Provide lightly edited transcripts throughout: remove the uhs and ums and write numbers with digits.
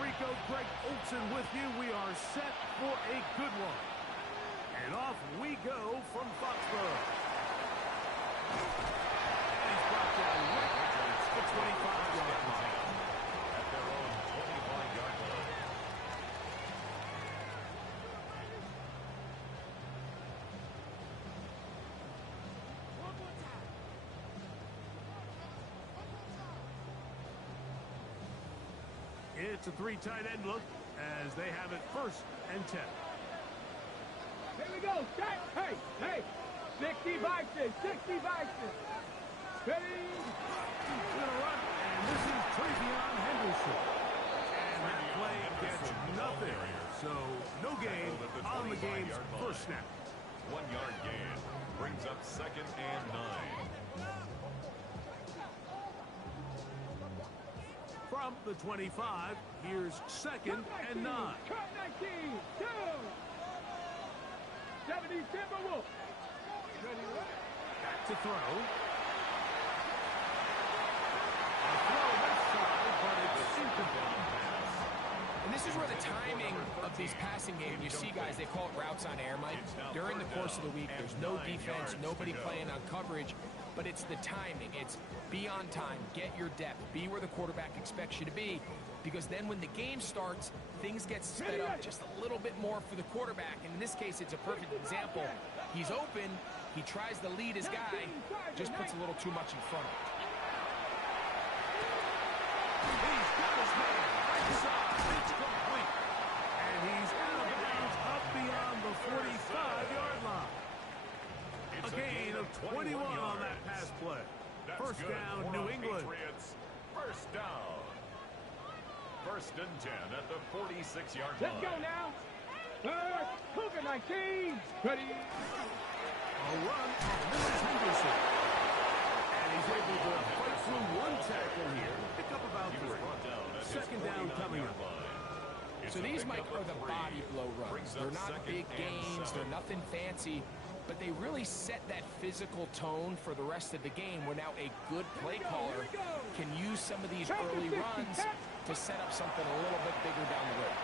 Rico, Greg Olson with you. We are set for a good one. And off we go from Foxborough. And he's brought down right at the 25-yard line. At their own 25-yard line. It's a three tight end look as they have it 1st and 10. Here we go. Set. Hey, hey. 60 Vikings. 60 Vikings. Ready. He's going to run, and this is Travion Henderson. And that play gets nothing. So no gain on the game's first snap. 1-yard gain brings up 2nd and 9. From the 25, here's 2nd and 9. Cut 19. 2. 70 Timberwolves. Back to throw. A throw left side, but it's incomplete. And this is where the timing of these passing games, you see guys, they call it routes on air, Mike. During the course of the week, there's no defense, nobody playing on coverage, but it's the timing. It's be on time, get your depth, be where the quarterback expects you to be, because then when the game starts, things get sped up just a little bit more for the quarterback. And in this case, it's a perfect example. He's open, he tries to lead his guy, just puts a little too much in front of him. He's got his man right side. It's complete. And he's out of bounds up beyond the 45-yard line. A gain of 21 on that pass play. First down, New England. Patriots. First down. 1st and 10 at the 46-yard line. Let's go now. Cougar 19. Ready. A run of Lewis Henderson. And he's able to fight through one tackle here. Pick up about 3. 2nd down coming up. So these, Mike, are the body blow runs. They're not big gains. They're nothing fancy. But they really set that physical tone for the rest of the game where now a good play caller can use some of these early runs to set up something a little bit bigger down the road.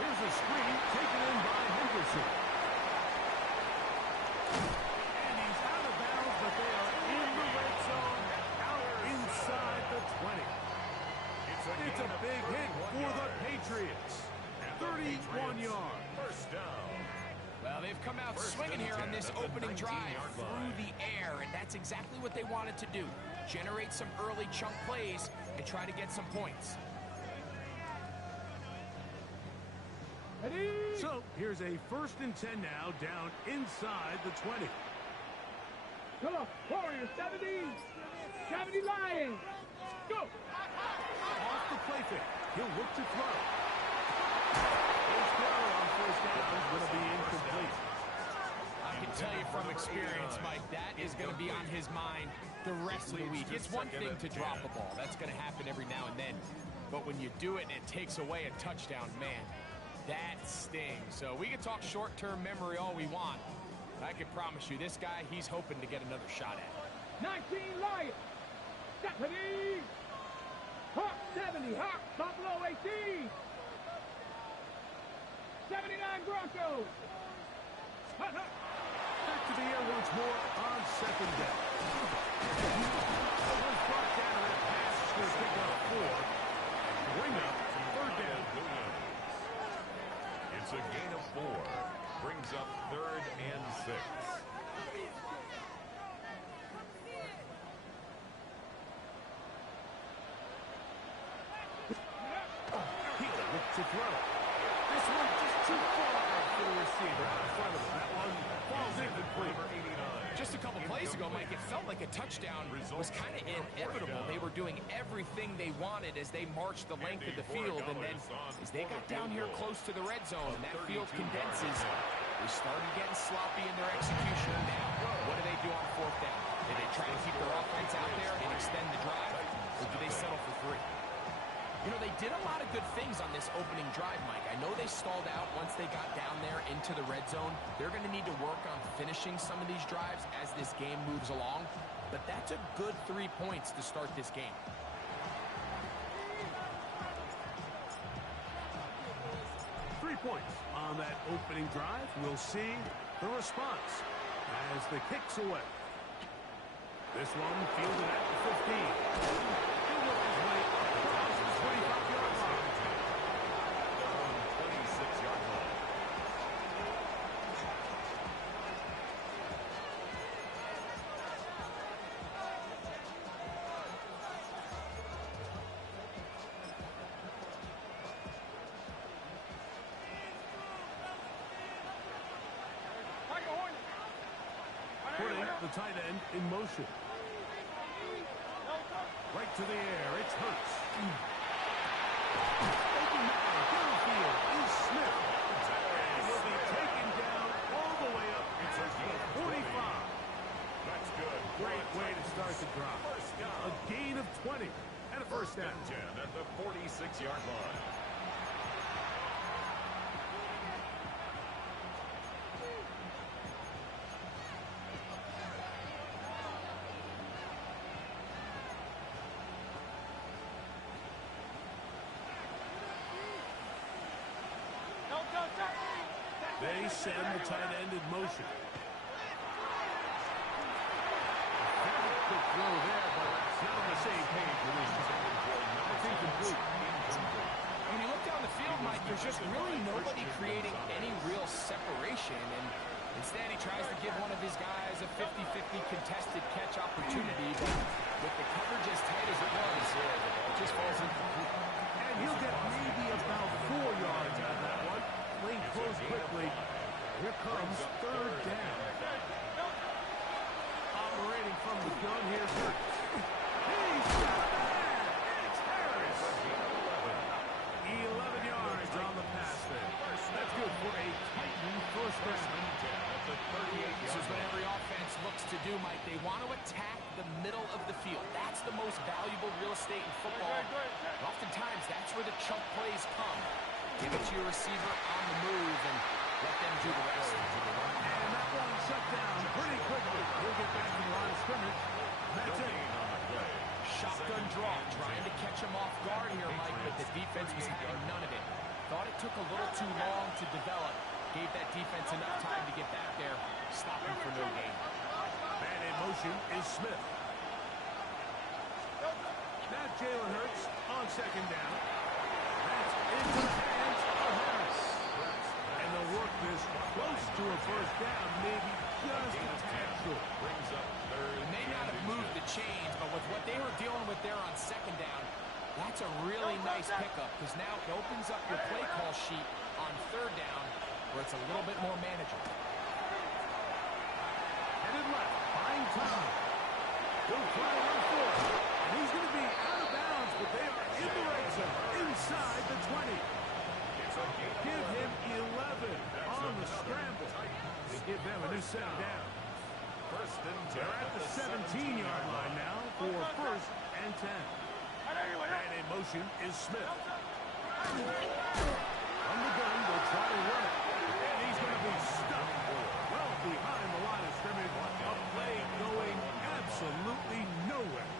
Here's a screen taken in by Henderson. And he's out of bounds, but they are in the red zone, out inside the 20. It's a big hit for the Patriots. 31 yards. First down. Well, they've come out swinging here on this opening drive through the air, and that's exactly what they wanted to do. Generate some early chunk plays and try to get some points. So here's a 1st and 10 now, down inside the 20. Come on, Warriors, 70. 70 Lions. Go. Off the play fake. He'll look to throw. His throw on 1st down is going to be incomplete. I can tell you from experience, Mike, that is going to be on his mind the rest of the week. It's one thing to drop a ball. That's going to happen every now and then. But when you do it and it takes away a touchdown, man, that stings. So we can talk short-term memory all we want. But I can promise you, this guy, he's hoping to get another shot at it. 19 Lions. 70. Hawk 70. Hawk Buffalo 18. 79 Broncos. Back to the air once more on 2nd down. Was brought down and that pass is going to pick up 4. Bring up 3rd down. It's a gain of 4. Brings up 3rd and 6. He'll look to throw. This one just too far for the receiver out in front of him. That one falls incomplete. Just a couple plays ago, Mike, it felt like a touchdown was kind of inevitable. They were doing everything they wanted as they marched the length of the field, and then as they got down here close to the red zone and that field condenses, they started getting sloppy in their execution. Now, what do they do on 4th down? Do they try to keep their offense out there and extend the drive, or do they settle for 3? You know, they did a lot of good things on this opening drive, Mike. I know they stalled out once they got down there into the red zone. They're going to need to work on finishing some of these drives as this game moves along. But that's a good 3 points to start this game. points on that opening drive. We'll see the response as the kick's away. This one fielded at the 15. He'll work his way across the 25-yard line. 26-yard line. Putting the tight end in motion. Right to the air. It's Hurts. Open man downfield is Smith. And will be taken down all the way up to the 45. That's good. Great way to start the drive. A gain of 20 and a first down. 10 at the 46-yard line. They send the tight end in motion. Very quick throw there, but it's not on the same page with his time. It's incomplete. When you look down the field, Mike, there's just really nobody creating any real separation. And instead, he tries to give one of his guys a 50-50 contested catch opportunity. But with the coverage as tight as it was, it just falls incomplete. And he'll get maybe about 4 yards out of that one. Lane close quickly. Here comes third down. Operating from the gun, here's Hurts. He's got a man! It's Harris! 11 yards on the pass there. That's good for a Titan first down. This is what every offense looks to do, Mike. They want to attack the middle of the field. That's the most valuable real estate in football. And oftentimes, that's where the chunk plays come. Give it to your receiver on the move and let them do the rest. And that one shut down pretty quickly. He'll get back to the line of scrimmage. That's it. Shotgun draw, trying to catch him off guard here, Mike, but the defense was having none of it. Thought it took a little too long to develop. Gave that defense enough time to get back there. Stop him for no gain. Man in motion is Smith. Now Jalen Hurts on second down. That's into the hands of Harris. And they'll work this close to a first down, maybe just a tad short. Brings up third. They may not have moved the chains, but with what they were dealing with there on second down, that's a really nice pickup because now it opens up your play call sheet on third down where it's a little bit more manageable. Headed left, buying time. He'll try to run forward. And he's going to be out of bounds, but they are in the red zone, inside the 20. Give him 11 on the scramble. They give them a new set down. First and 10. They're at the 17-yard line now for first and 10. And in motion is Smith. From the gun, they'll try to run it. And he's going to be stuck well behind the line of scrimmage. A play going absolutely nowhere.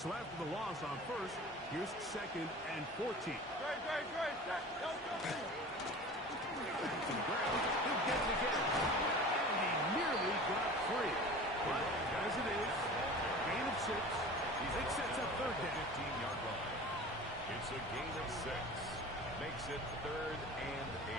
So after the loss on first, here's second and 14. To the ground, he'll get it again. And he nearly got free. But as it is, gain of 6. It sets up third down. 15-yard line. It's a gain of 6. Makes it third and 8.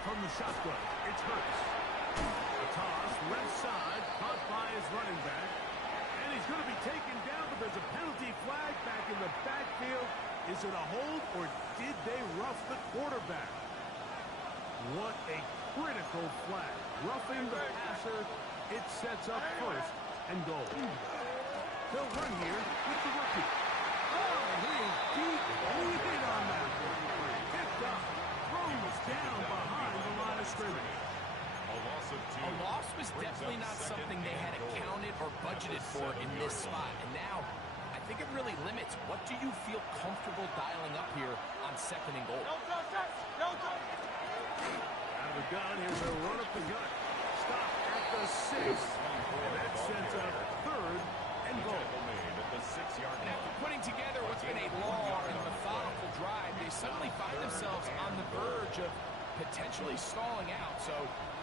From the shotgun, it's Hurts. A toss, left side, caught by his running back. And he's going to be taken down, but there's a penalty flag back in the backfield. Is it a hold, or did they rough the quarterback? What a critical flag. Roughing the passer, it sets up first and goal. They'll run here with the rookie. Oh, he is deep. He hit on that. Picked up. Throws down behind the line of scrimmage. A loss of 2. A loss was definitely not something they had accounted or budgeted for in this spot. And now, I think it really limits what do you feel comfortable dialing up here on second and goal. Out of the gun, here's a run up the gut. Stop at the 6. And that sends up 3rd and goal. At the 6-yard And line. after putting together what's been a long and methodical drive, they suddenly find themselves on the verge of potentially stalling out. So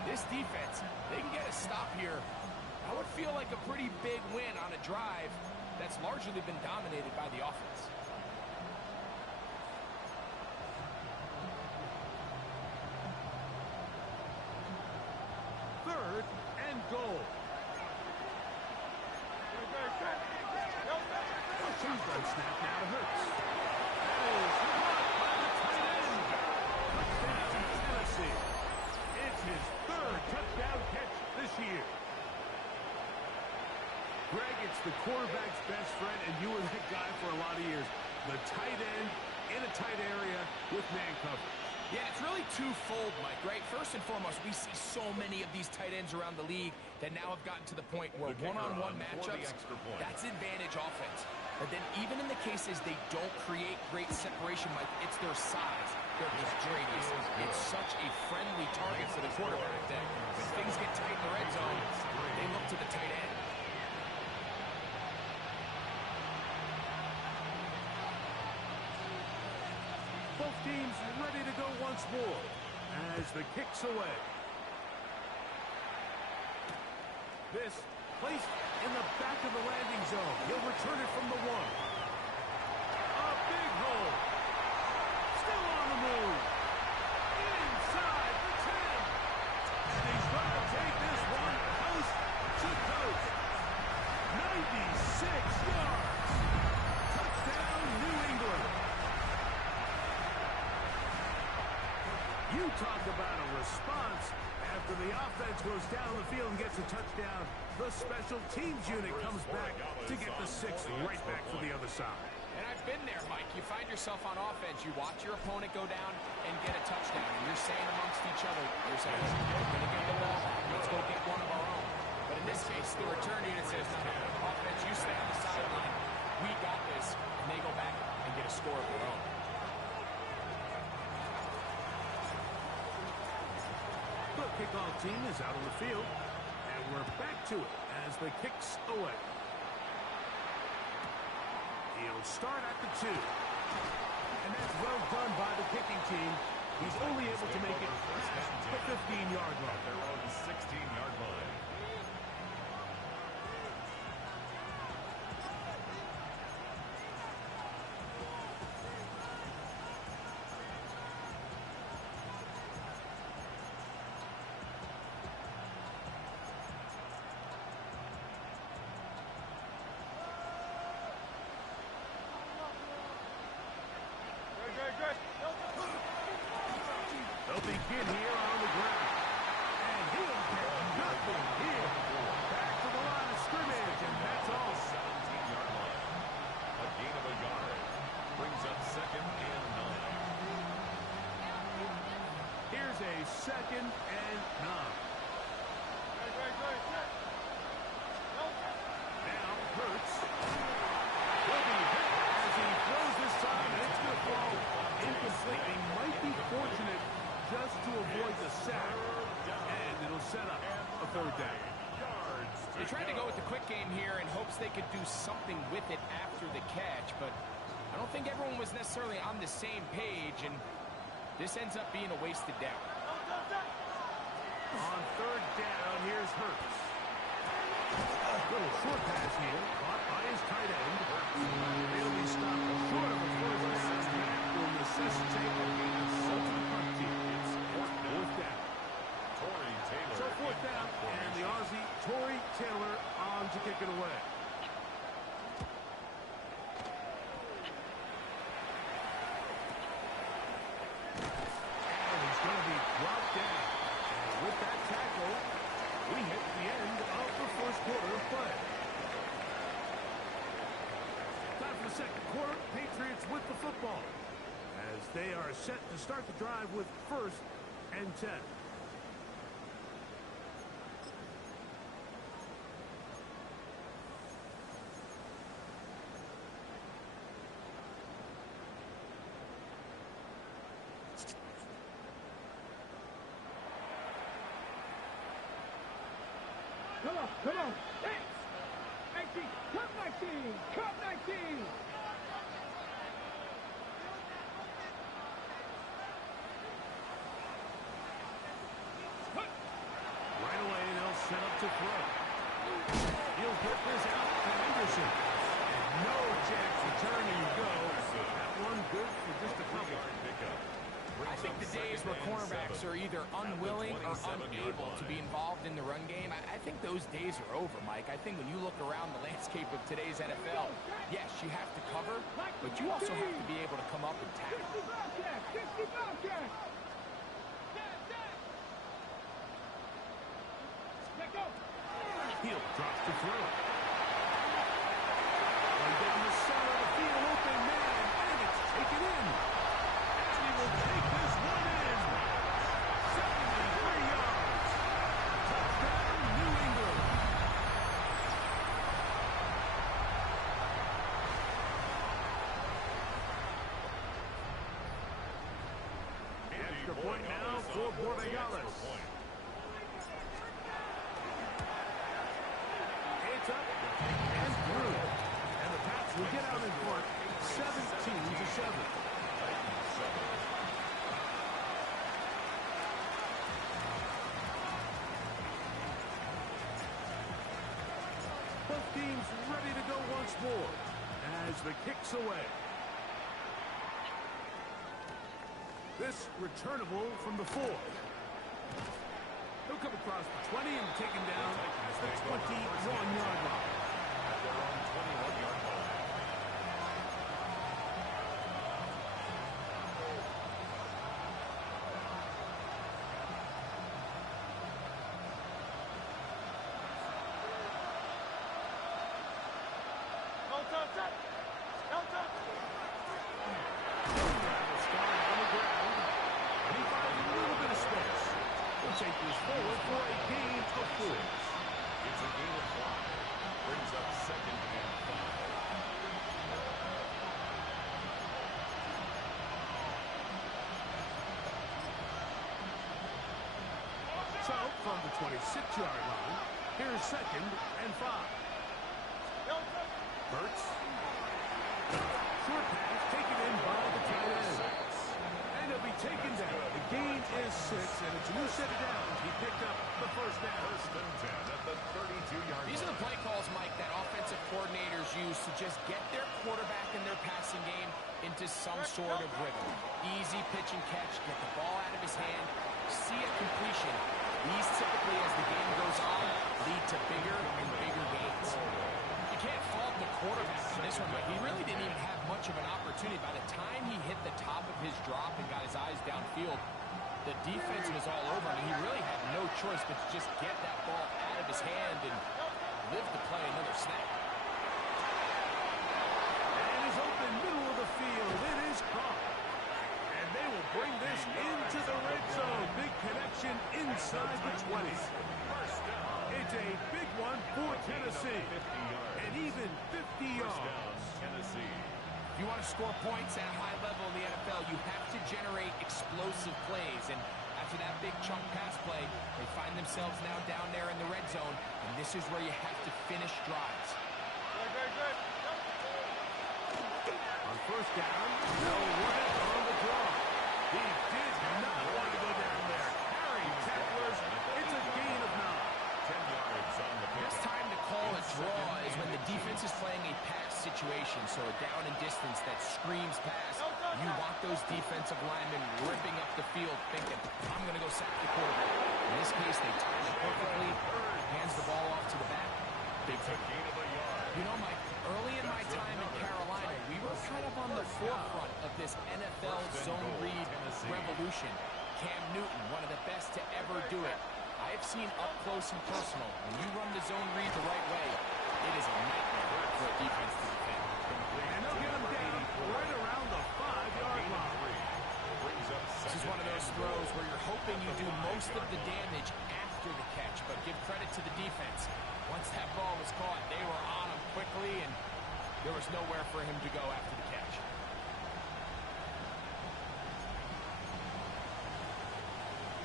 this defense, they can get a stop here. That would feel like a pretty big win on a drive that's largely been dominated by the offense. Third and goal. She's done snap now to Hurts. That is caught by the tight end. Touchdown, Tennessee. It's his 3rd touchdown catch this year. Greg, it's the quarterback's best friend, and you were that guy for a lot of years. The tight end in a tight area with man coverage. Yeah, it's really twofold, Mike, right? First and foremost, we see so many of these tight ends around the league that now have gotten to the point where one-on-one matchups, that's advantage offense. But then even in the cases they don't create great separation, Mike, it's their size, their catch radius. It's such a friendly target for the quarterback that when things get tight in the red zone, they look to the tight end. Both teams ready to go once more as the kick's away. This placed in the back of the landing zone. He'll return it from the 1. A big hole. Still on the move. Inside the 10. And he's going to take this one coast to coast. 96 yards. Touchdown, New England. You talk about a response after the offense goes down the field and gets a touchdown. The special teams unit comes back to get the 6th right back for the other side. And I've been there, Mike. You find yourself on offense, you watch your opponent go down and get a touchdown, and you're saying amongst each other, you're saying, we're going to get the ball back, let's go get one of our own. But in this case, the return unit says, no, offense, you stay on the sideline, we got this, and they go back and get a score of their own. The kickoff team is out on the field, and we're back to it as the kick's away. He'll start at the 2. And that's well done by the kicking team. He's only able to make it past the 15-yard line. Their own 16-yard line. They'll begin here on the ground. And he'll get nothing here. Back to the line of scrimmage, and that's all. 17-yard line. A gain of a yard. Brings up 2nd and 9. Here's a 2nd and 9. Now Hurts will be hit as he throws this time, and it's going to fall incomplete. He might be fortunate just to avoid the sack, and it'll set up a 3rd down. They tried to go with the quick game here in hopes they could do something with it after the catch, but I don't think everyone was necessarily on the same page, and this ends up being a wasted down. On 3rd down, here's Hurts. Little short pass here, caught by his tight end. They'll be stopped short of a 4th down, and that will necessitate a gain of 7 punt team. It's 4th down. So 4th down, and the Aussie, Torrey Taylor, on to kick it away. And he's going to be dropped down. And with that tackle, we hit the end of the 1st quarter of play. Time for the 2nd quarter. Patriots with the football as they are set to start the drive with 1st and 10. Come on. Hey. 19. Come 19. Come 19. Right away, they'll set up to throw. He'll get this out to Henderson. And no chance to turn and go. That one good for just a couple. I think the days where cornerbacks are either unwilling or unable to be involved in the run game, I think those days are over, Mike. I think when you look around the landscape of today's NFL, yes, you have to cover, but you also have to be able to come up and tackle. 60 Bobcat. Let go. Heel drops to throw. And down the center of the field, open man, and it's taken in. And he will take this one in. 73 yards. Touchdown, New England. Extra point now for Borregales. It's up and through. And the Pats will get out in front 17-7. Both teams ready to go once more as the kick's away. This returnable from the 4. He'll come across the 20 and taken down at the 21-yard line. At their own 21-yard line. Take this forward for a gain of 4. It's a gain of 5. Brings up 2nd and 5. So, from the 26-yard line, here's 2nd and 5. Hurts. Short pass taken in by the tight end. And he'll be taken down. The gain is 6, and as you set it down, he picked up the first down. 1st and 10 at the 32-yard line. These are the play calls, Mike, that offensive coordinators use to just get their quarterback and their passing game into some sort of rhythm. Easy pitch and catch, get the ball out of his hand, see a completion. These typically, as the game goes on, lead to bigger and bigger gains. You can't fault the quarterback on this one, but he really didn't even have much of an opportunity. By the time he hit the top of his drop and got his eyes downfield, the defense was all over him. He really had no choice but to just get that ball out of his hand and live to play another snap. And he's open middle of the field. It is caught. And they will bring this into the red zone. Big connection inside the 20. It's a big one for Tennessee. And even 50 yards. Tennessee. If you want to score points at a high level in the NFL, you have to generate explosive plays. And after that big chunk pass play, they find themselves now down there in the red zone. And this is where you have to finish drives. On first down, no run on the draw. He did not want to go down there. Harry tacklers. It's a gain of 9. 10 yards on the pick. Best time to call a draw is when the defense is playing a pass situation, so a down and distance that screams pass. You want those defensive linemen ripping up the field thinking, I'm going to go sack the quarterback. In this case, they time it perfectly, hands the ball off to the back. Big Gain of a yard. You know, Mike, early in my time in Carolina, we were kind of on the forefront of this NFL zone read revolution. Cam Newton, one of the best to ever do it. I have seen up close and personal, when you run the zone read the right way, it is a nightmare for a defense to defend. And they'll get him down right around the 5-yard line. This is one of those throws where you're hoping you do most of the damage after the catch, but give credit to the defense. Once that ball was caught, they were on him quickly, and there was nowhere for him to go after the catch.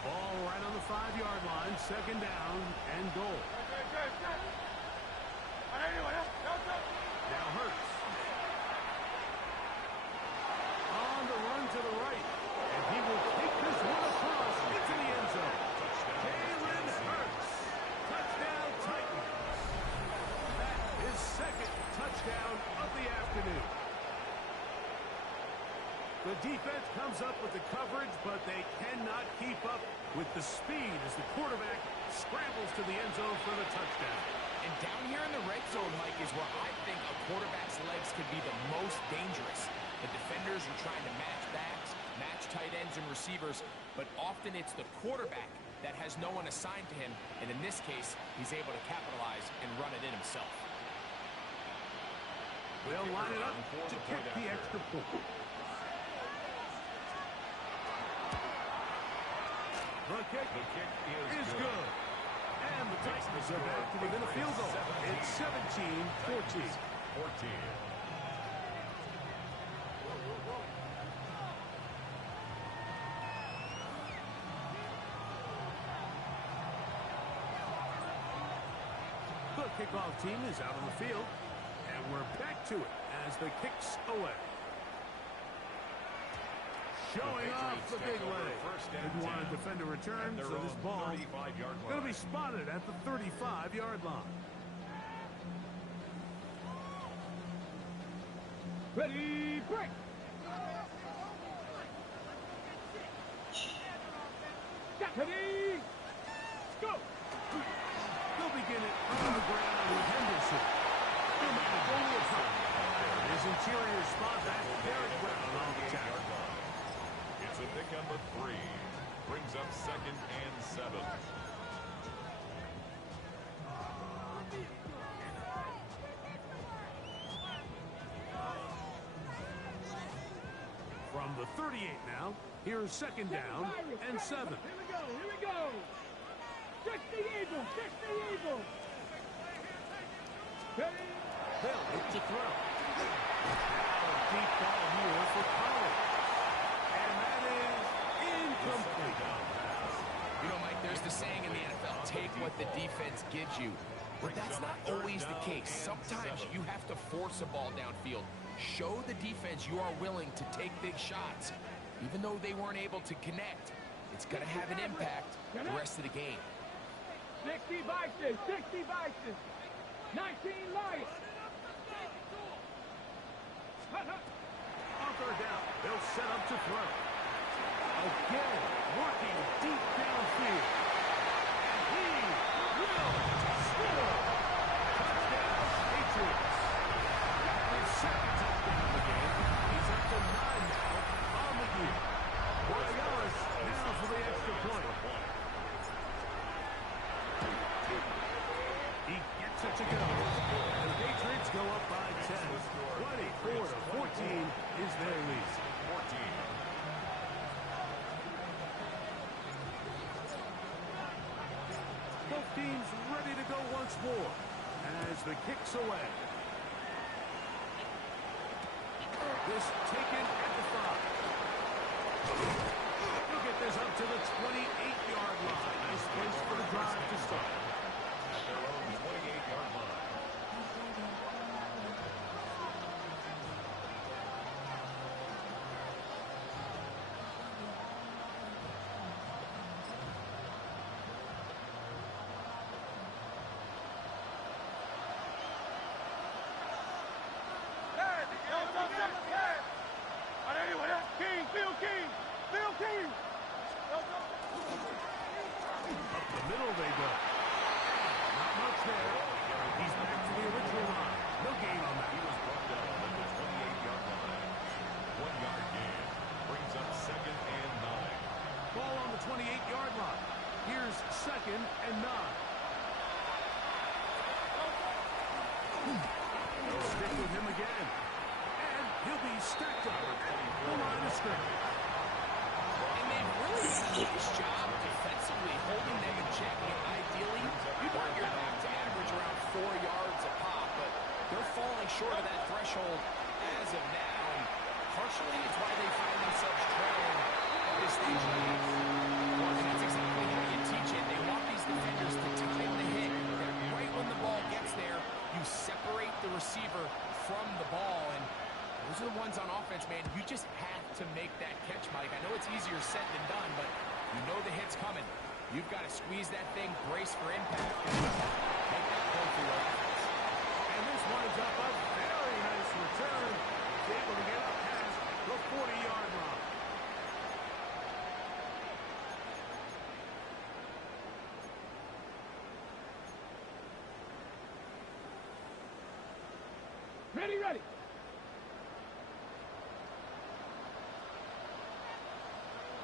Ball right on the 5-yard line, 2nd down and goal. Now Hurts. On the run to the right. And he will take this one across into the end zone. Jalen Hurts. Touchdown Titans. That is second touchdown of the afternoon. The defense comes up with the coverage, but they cannot keep up with the speed as the quarterback scrambles to the end zone for the touchdown. And down here in the red zone, Mike, is where I think a quarterback's legs can be the most dangerous. The defenders are trying to match backs, match tight ends and receivers, but often it's the quarterback that has no one assigned to him, and in this case, he's able to capitalize and run it in himself. They'll line it up to kick the extra point. The kick is good. And the Titans are back to within a field goal. It's 17-14. The kickoff team is out on the field. And we're back to it as the kick's away. Showing off the big leg. Didn't want to defend a return, so this ball going to be spotted at the 35-yard line. Ready, break. Ready, go. They'll begin it on the ground with Henderson. They'll make it over the top. His interior spot back, Derek Brown on the tackle. It's a pickup of 3. Brings up 2nd and 7. From the 38 now, here's 2nd down and 7. Here we go. Check the eagle. Ready. They'll look to throw. Now a deep ball here for Collins. And that is incomplete. You know, Mike, there's the saying in the NFL, take what the defense gives you. But that's not always the case. Sometimes you have to force a ball downfield. Show the defense you are willing to take big shots. Even though they weren't able to connect, it's going to have an impact the rest of the game. 60 Vikings. 19 Lions. On third down, they'll set up to throw. Again, working deep downfield. And he will score. Touchdown, Patriots. His second touchdown of the game. He's up to 9 now on the year. Morales now for the extra point. He gets it to go. And the Patriots go up by 10. 24-14 is their lead. 14. Both teams ready to go once more as the kick's away. This taken at the 5. He'll get this up to the 28-yard line. Nice place for the drive to start. At their own 28-yard line. Up the middle they go. Not much there. He's back to the original line. No gain on that. He was brought down at the 28-yard line. 1-yard gain. Brings up 2nd and 9. Ball on the 28-yard line. Here's 2nd and 9. They'll stick with him again. And he'll be stacked up at the line of scrimmage. And they've really done a nice job defensively holding them in check. Ideally, you'd want your back to average around 4 yards a pop, but they're falling short of that threshold as of now. And partially, it's why they find themselves trailing at this stage of the game. Well, that's exactly how you teach it. They want these defenders to time the hit. They're right runs on offense, man, you just have to make that catch, Mike. I know it's easier said than done, but you know the hit's coming. You've got to squeeze that thing, brace for impact, and make that play for your offense. And this winds up a very nice return. He's able to get up past the 40-yard line. Ready, ready.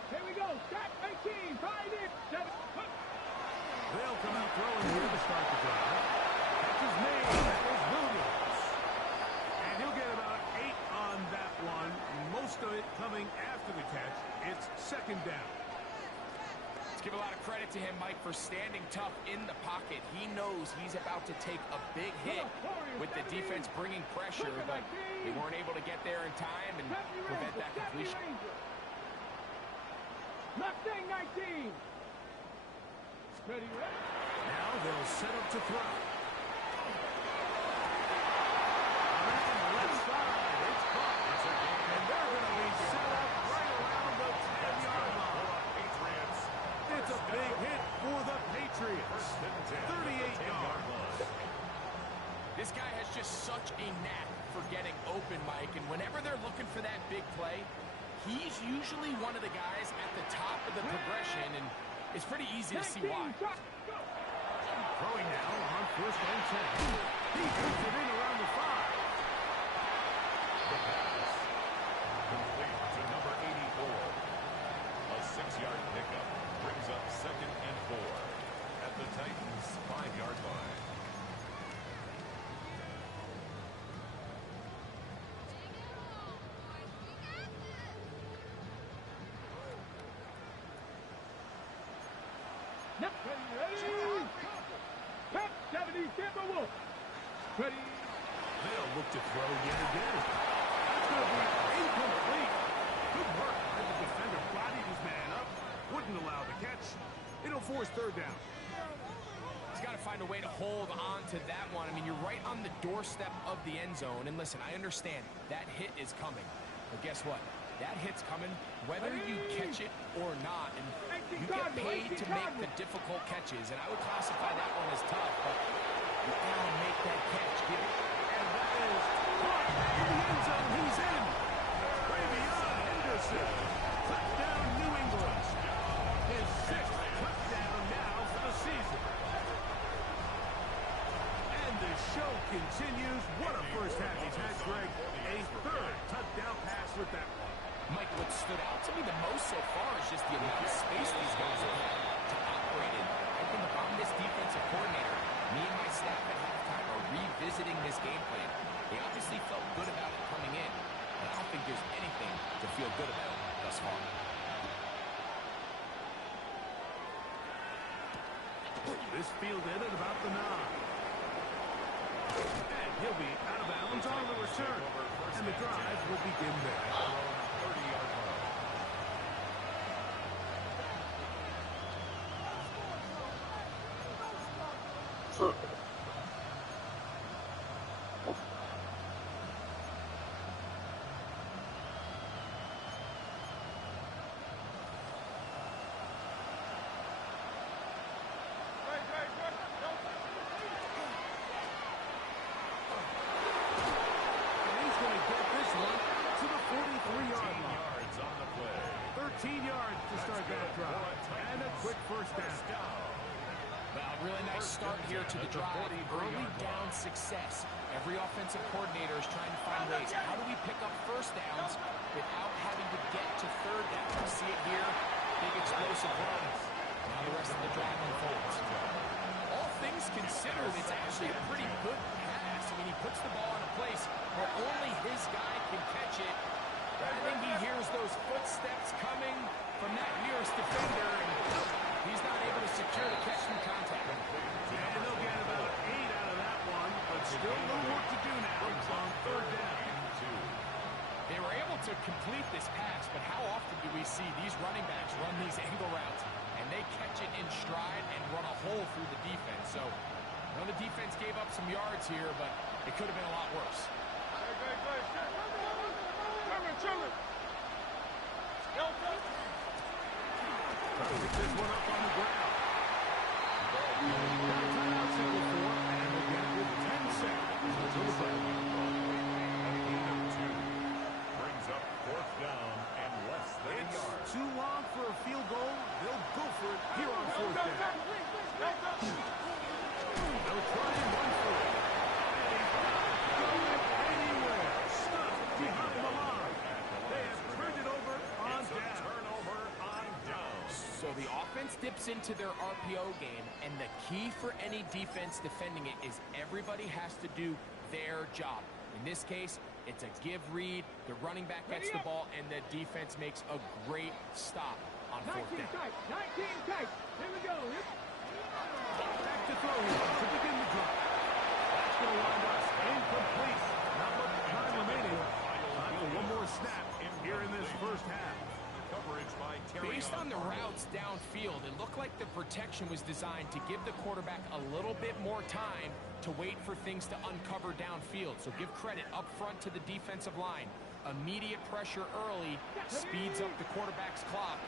Here we go. Start 18. 5 in. 7. They'll come out throwing here to start the drive. Catch is made. That was Williams. And he'll get about 8 on that one. Most of it coming after the catch. It's second down. Let's give a lot of credit to him, Mike, for standing tough in the pocket. He knows he's about to take a big hit with the defense bringing pressure, but they weren't able to get there in time and prevent that completion. Mustang 19. Ready, ready. Now they'll set up to throw. Left side. It's caught. And they're going to be set up right around the 10-yard line. Patriots. It's a big hit for the Patriots. 38 yards. This guy has just such a knack for getting open, Mike, and whenever they're looking for that big play, he's usually one of the guys at the top of the progression, and it's pretty easy to see why. Throwing now on 1st and 10. He puts it in around the 5. The pass. Complete to number 84. A 6-yard pickup brings up 2nd and 4 at the Titans' 5-yard line. Yep, ready. Pep 70, Timberwolf. Ready. They'll look to throw yet again. That's going to be incomplete. Good work. The defender bodied his man up. Wouldn't allow the catch. It'll force 3rd down. He's got to find a way to hold on to that one. I mean, you're right on the doorstep of the end zone. And listen, I understand that hit is coming. But guess what? That hit's coming whether you catch it or not. And you get paid to make the difficult catches. And I would classify that one as tough. But you got to make that catch. Give it. And that is caught in the end zone. He's in. Way beyond Henderson. Touchdown, New England. His 6th touchdown now for the season. And the show continues. What a first half he's had, Greg. A 3rd touchdown pass with that one. Mike, what stood out to me the most so far is just the amount of space these guys have had to operate in. I think if I'm this defensive coordinator, me and my staff at halftime are revisiting this game plan. They obviously felt good about it coming in, but I don't think there's anything to feel good about thus far. This fielded at about the 9. And he'll be out of bounds on the return. And the drive will begin there. 30-yard line. And he's going to get this one to the 43-yard line. yards on the play. 13 yards to start that drive. And a quick first down. Well, really nice start here to the drive. Early down success. Every offensive coordinator is trying to find ways. How do we pick up first downs without having to get to 3rd down? We see it here. Big explosive runs. Now the rest of the drive unfolds. All things considered, it's actually a pretty good pass. I mean, he puts the ball in a place where only his guy can catch it. But I think he hears those footsteps coming from that nearest defender, and he's not able to secure the catch from contact. And they'll get about 8 out of that one, but still a little work to do now on 3rd down. They were able to complete this pass, but how often do we see these running backs run these angle routes, and they catch it in stride and run a hole through the defense? So, I know the defense gave up some yards here, but it could have been a lot worse. Trying to pick this one up on the ground. Got a timeout signal for, and we'll get it with 10 seconds until the break. Brings up 4th down and less than a yard. It's too long for a field goal. They'll go for it here on 4th down. They'll try and run for it. And he's not going anywhere. Stuck behind the line. They have turned it over on down. Turnover on down. So the offense dips into their RPO game, and the key for any defense defending it is everybody has to do their job. In this case, it's a give read. The running back gets the ball, and the defense makes a great stop on 4th 19 down. tight. 19 tight. Here we go. Back to throw here to begin the drive. That's going to wind us incomplete. Not much time remaining. Time for one more snap here in this first half. Coverage by Terry. Based on the routes downfield, it looked like the protection was designed to give the quarterback a little bit more time to wait for things to uncover downfield. So give credit up front to the defensive line. Immediate pressure early speeds up the quarterback's clock.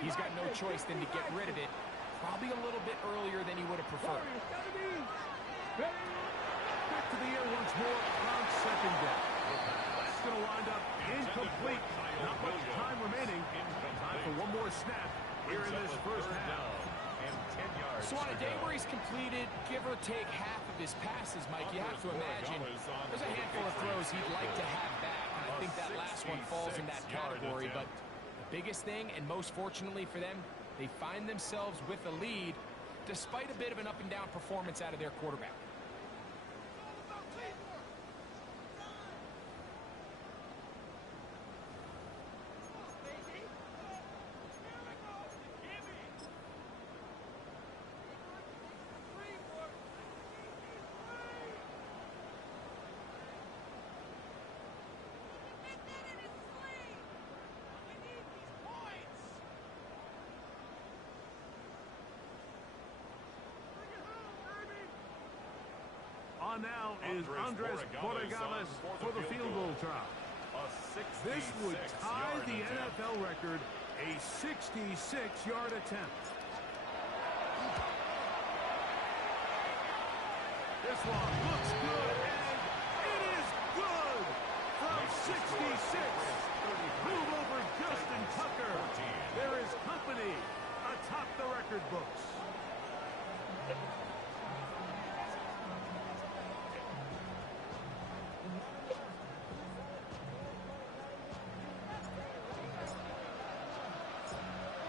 He's got no choice than to get rid of it, probably a little bit earlier than he would have preferred. Back to the air once more on 2nd down. That's going to wind up incomplete. Not much time remaining. Time for one more snap here in this first half. And 10 yards. So on a day where he's completed, give or take half of his passes, Mike, you have to imagine there's a handful of throws he'd like to have back. And I think that last one falls in that category. But the biggest thing, and most fortunately for them, they find themselves with a lead despite a bit of an up-and-down performance out of their quarterback. On now is Andres Borregales for the field goal try. This would tie the NFL record, a 66-yard attempt. This one looks good, and it is good from 66. Move over Justin Tucker. There is company atop the record books.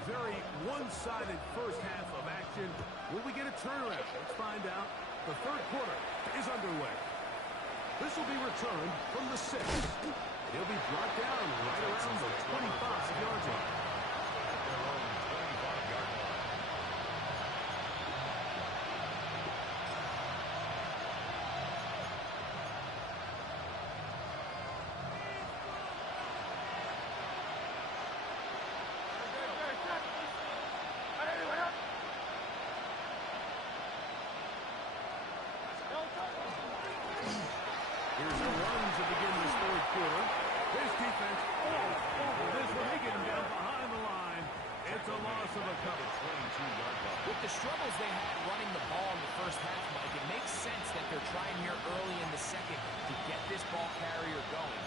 Very one-sided first half of action. Will we get a turnaround? Let's find out. The third quarter is underway. This will be returned from the 6. He'll be brought down right around the 25-yard line. Here's a run to begin this third quarter. This defense, this one, they get him down behind the line. It's a loss of a couple. 22-yard line. With the struggles they had running the ball in the first half, Mike, it makes sense that they're trying here early in the second to get this ball carrier going.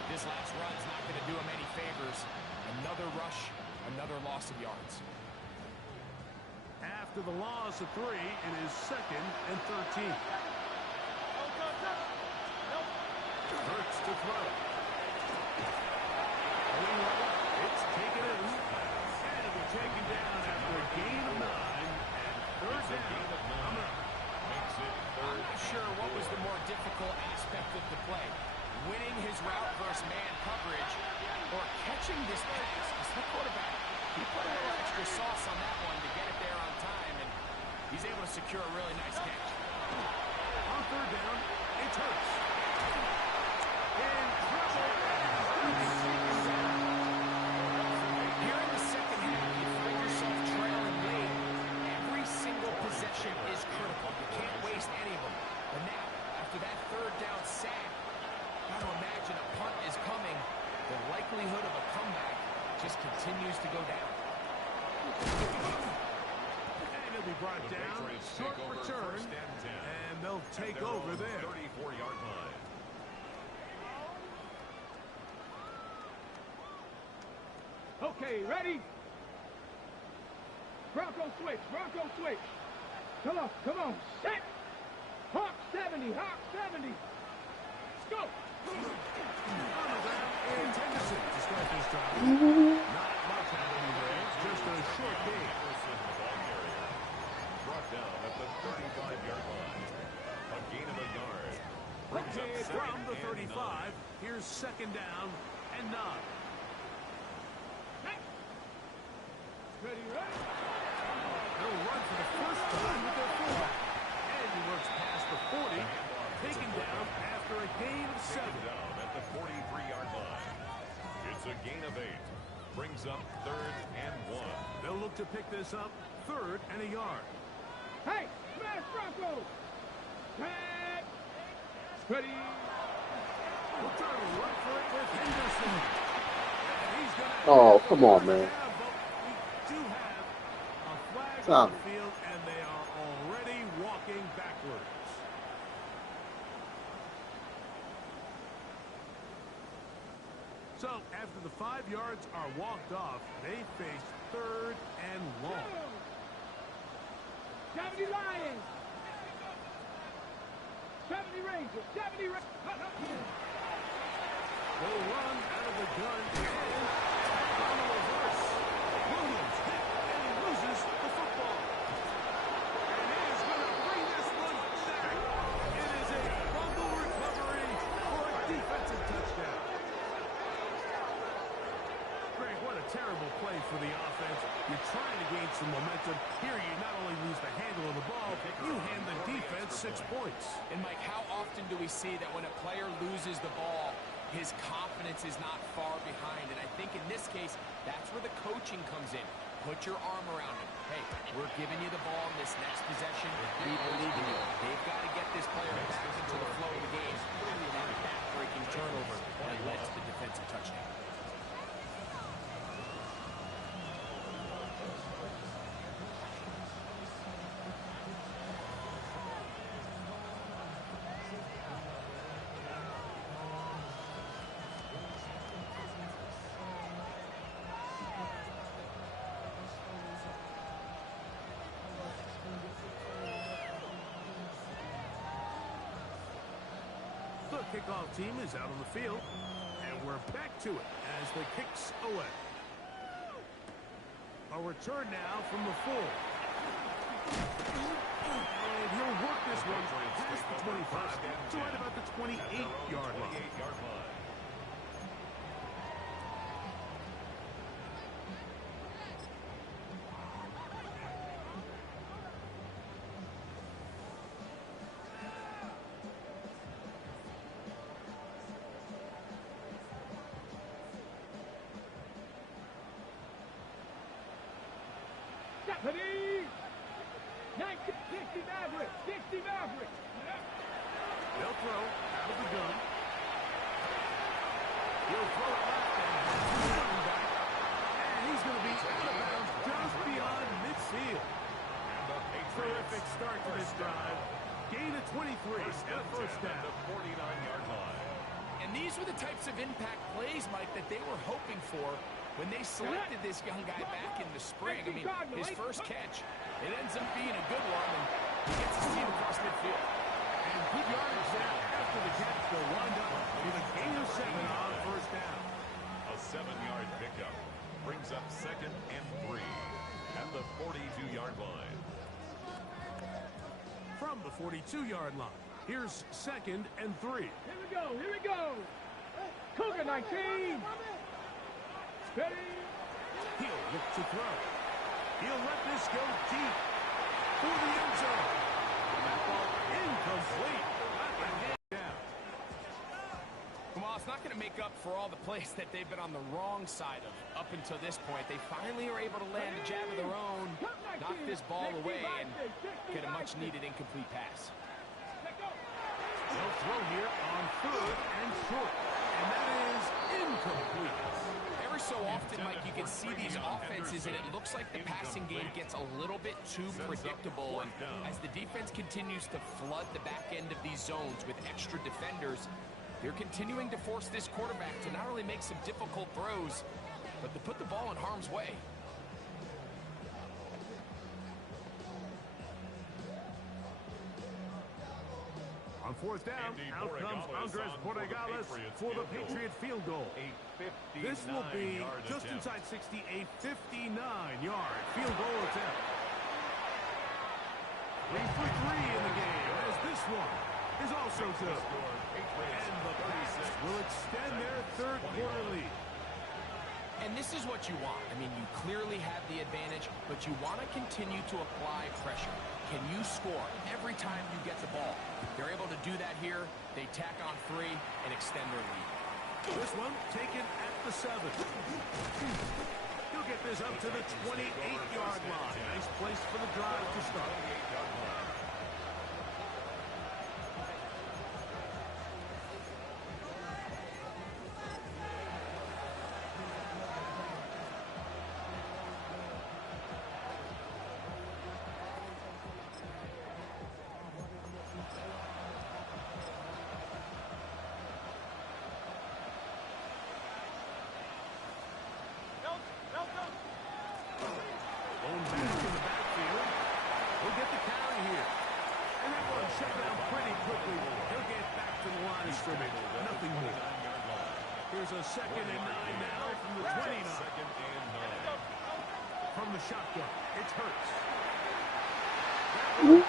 But this last run's not going to do him any favors. Another rush, another loss of yards. After the loss of 3, it is 2nd and 13. Hurts to throw. It's taken in. And it'll be taken down after a gain of 9. And third down. I'm not sure what was the more difficult aspect of the play. Winning his route versus man coverage or catching this pass. As the quarterback, he put a little extra sauce on that one to get it there on time, and he's able to secure a really nice catch. On third down, it's Hurts. Here in the second half, you find yourself trailing late. Every single possession is critical. You can't waste any of them. But now, after that third down sack, got to imagine a punt is coming. the likelihood of a comeback just continues to go down. And he'll be brought down, short return, and they'll take over there. 34-yard line. Okay, ready? Bronco switch, Bronco switch. Come on, set. Hawk 70, Hawk 70. Let's go. On the ground, and Henderson to start this drive. Not much happening there, just a short game. Brought down at the 35-yard line. A gain of a yard. Okay, from the 35, here's second down and 9. Ready, ready? They'll run for the first time with their fullback. And he works past the 40, taken down after a gain of 7. Down at the 43-yard line. It's a gain of 8. Brings up 3rd and 1. They'll look to pick this up 3rd and a yard. Hey, smash Bronco. Tag. Ready. We'll try to run for it with Henderson. And he's gonna Oh, come on, man. We do have a flag Stop. on the field, and they are already walking backwards. So, after the 5 yards are walked off, they face 3rd and long. 70 Lions. 70 Rangers. 70 Rangers. They'll run out of the gun and on a reverse. Williams hit and he loses the football. And he is going to bring this one back. It is a fumble recovery for a defensive touchdown. Greg, what a terrible play for the offense. You're trying to gain some momentum. Here you not only lose the handle of the ball, you hand the defense 6 points. And Mike, how often do we see that when a player loses the ball, his confidence is not far behind? And I think in this case, that's where the coaching comes in. Put your arm around him. Hey, we're giving you the ball in this next possession. We believe in you. They've got to get this player back into the flow of the game. That back-breaking turnover that led to the defensive touchdown. The kickoff team is out on the field, and we're back to it as the kicks away. A return now from the 4. And he'll work this one past the 25 to right about the 28-yard line. Deputy! 60 Maverick! 60 Maverick! They'll throw out of the gun. He'll throw it left and back. And he's going to be out of bounds just beyond midfield. Terrific start to this drive. Gain of 23 and a first down. The 49-yard line. And these were the types of impact plays, Mike, that they were hoping for when they selected this young guy back in the spring. I mean, his first catch, it ends up being a good one, and he gets his team across midfield. And good yardage there after the catch. They'll wind up with a gain of 7 on first down. A 7-yard pickup brings up 2nd and 3 at the 42-yard line. From the 42-yard line, here's 2nd and 3. Here we go, here we go! Cougar 19! Steady! He'll look to throw. He'll let this go deep for the end zone. That ball incomplete. Not the hand down. Well, it's not going to make up for all the plays that they've been on the wrong side of up until this point. They finally are able to land a jab of their own, knock this ball away, and get a much-needed incomplete pass. They'll throw here on 3rd and short. And that is incomplete. can see these offenses, and it looks like the passing game gets a little bit too predictable. And as the defense continues to flood the back end of these zones with extra defenders, they're continuing to force this quarterback to not only make some difficult throws, but to put the ball in harm's way. On fourth down, out comes Andres Borregales for the Patriot field goal. This will be just inside 60, a 59-yard field goal attempt. 3 for 3 in the game, as this one is also good. And the Pats will extend their third quarter lead. And this is what you want. I mean, you clearly have the advantage, but you want to continue to apply pressure. Can you score every time you get the ball? They're able to do that here. They tack on 3 and extend their lead. This one taken at the 7. He'll get this up to the 28-yard line. Nice place for the drive to start. Nothing more. Here's a 2nd and 9 now from the 29. From the shotgun, it's Hurts. And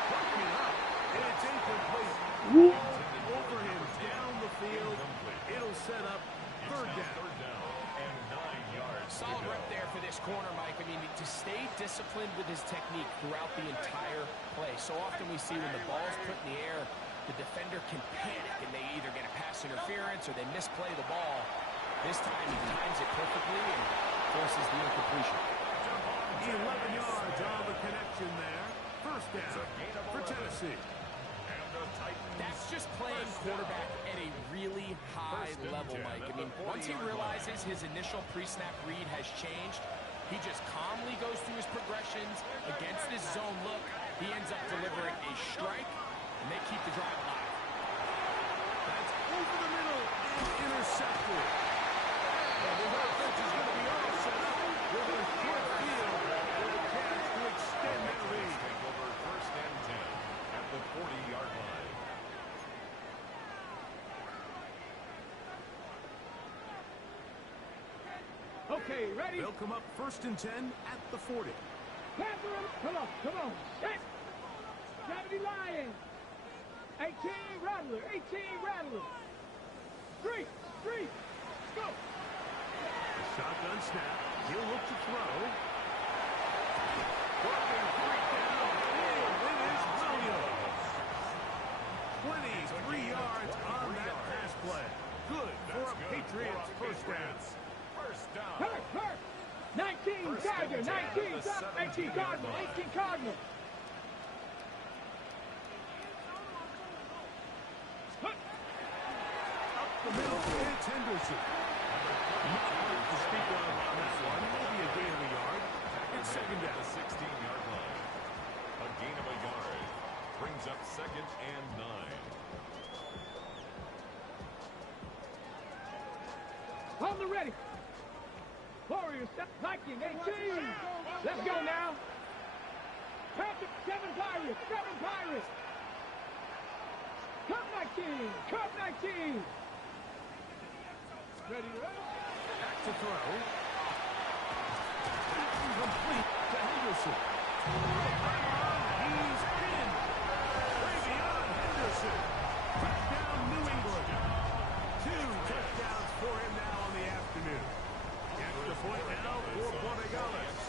it's incomplete. Over him, down the field. It'll set up 3rd down. And 9 yards. Solid rep there for this corner, Mike. I mean, to stay disciplined with his technique throughout the entire play. So often we see when the ball's put in the air, the defender can panic and they either get a pass interference or they misplay the ball. This time he times it perfectly and forces the incompletion. 11 yards on the connection there. 1st down for Tennessee. That's just playing quarterback at a really high level, Mike. I mean, once he realizes his initial pre-snap read has changed, he just calmly goes through his progressions against this zone look. He ends up delivering a strike, and they keep the drive alive. That's over the middle and intercepted. And the offense is going to be all set up with a short field and a chance to extend that lead. Take over 1st and 10 at the 40-yard line. Okay, ready? They'll come up 1st and 10 at the 40. Come on. Hit. Gravity Lion. 18 Rattler. 18 Rattler. 3. Let's go. Shotgun snap. He'll look to throw. Walking 3 down. It is Williams. 23 yards on that pass play. Good for a Patriots 1st down. 1st down. Hurt. 19 Gardner. 18 Cardinal. The middle, it's Henderson. Not much to speak of on that one. Maybe a gain of a yard. It's 2nd down. The 16-yard line. A gain of a yard. Brings up 2nd and 9. On the ready. Warriors, Viking, 18. Let's go now. Patrick, 7 Pirates. Cup 19. Ready to roll. Back to throw. Incomplete to Henderson. He's in. Way beyond Henderson. Touchdown, New England. 2 touchdowns for him now on the afternoon. Extra point now for Borregales.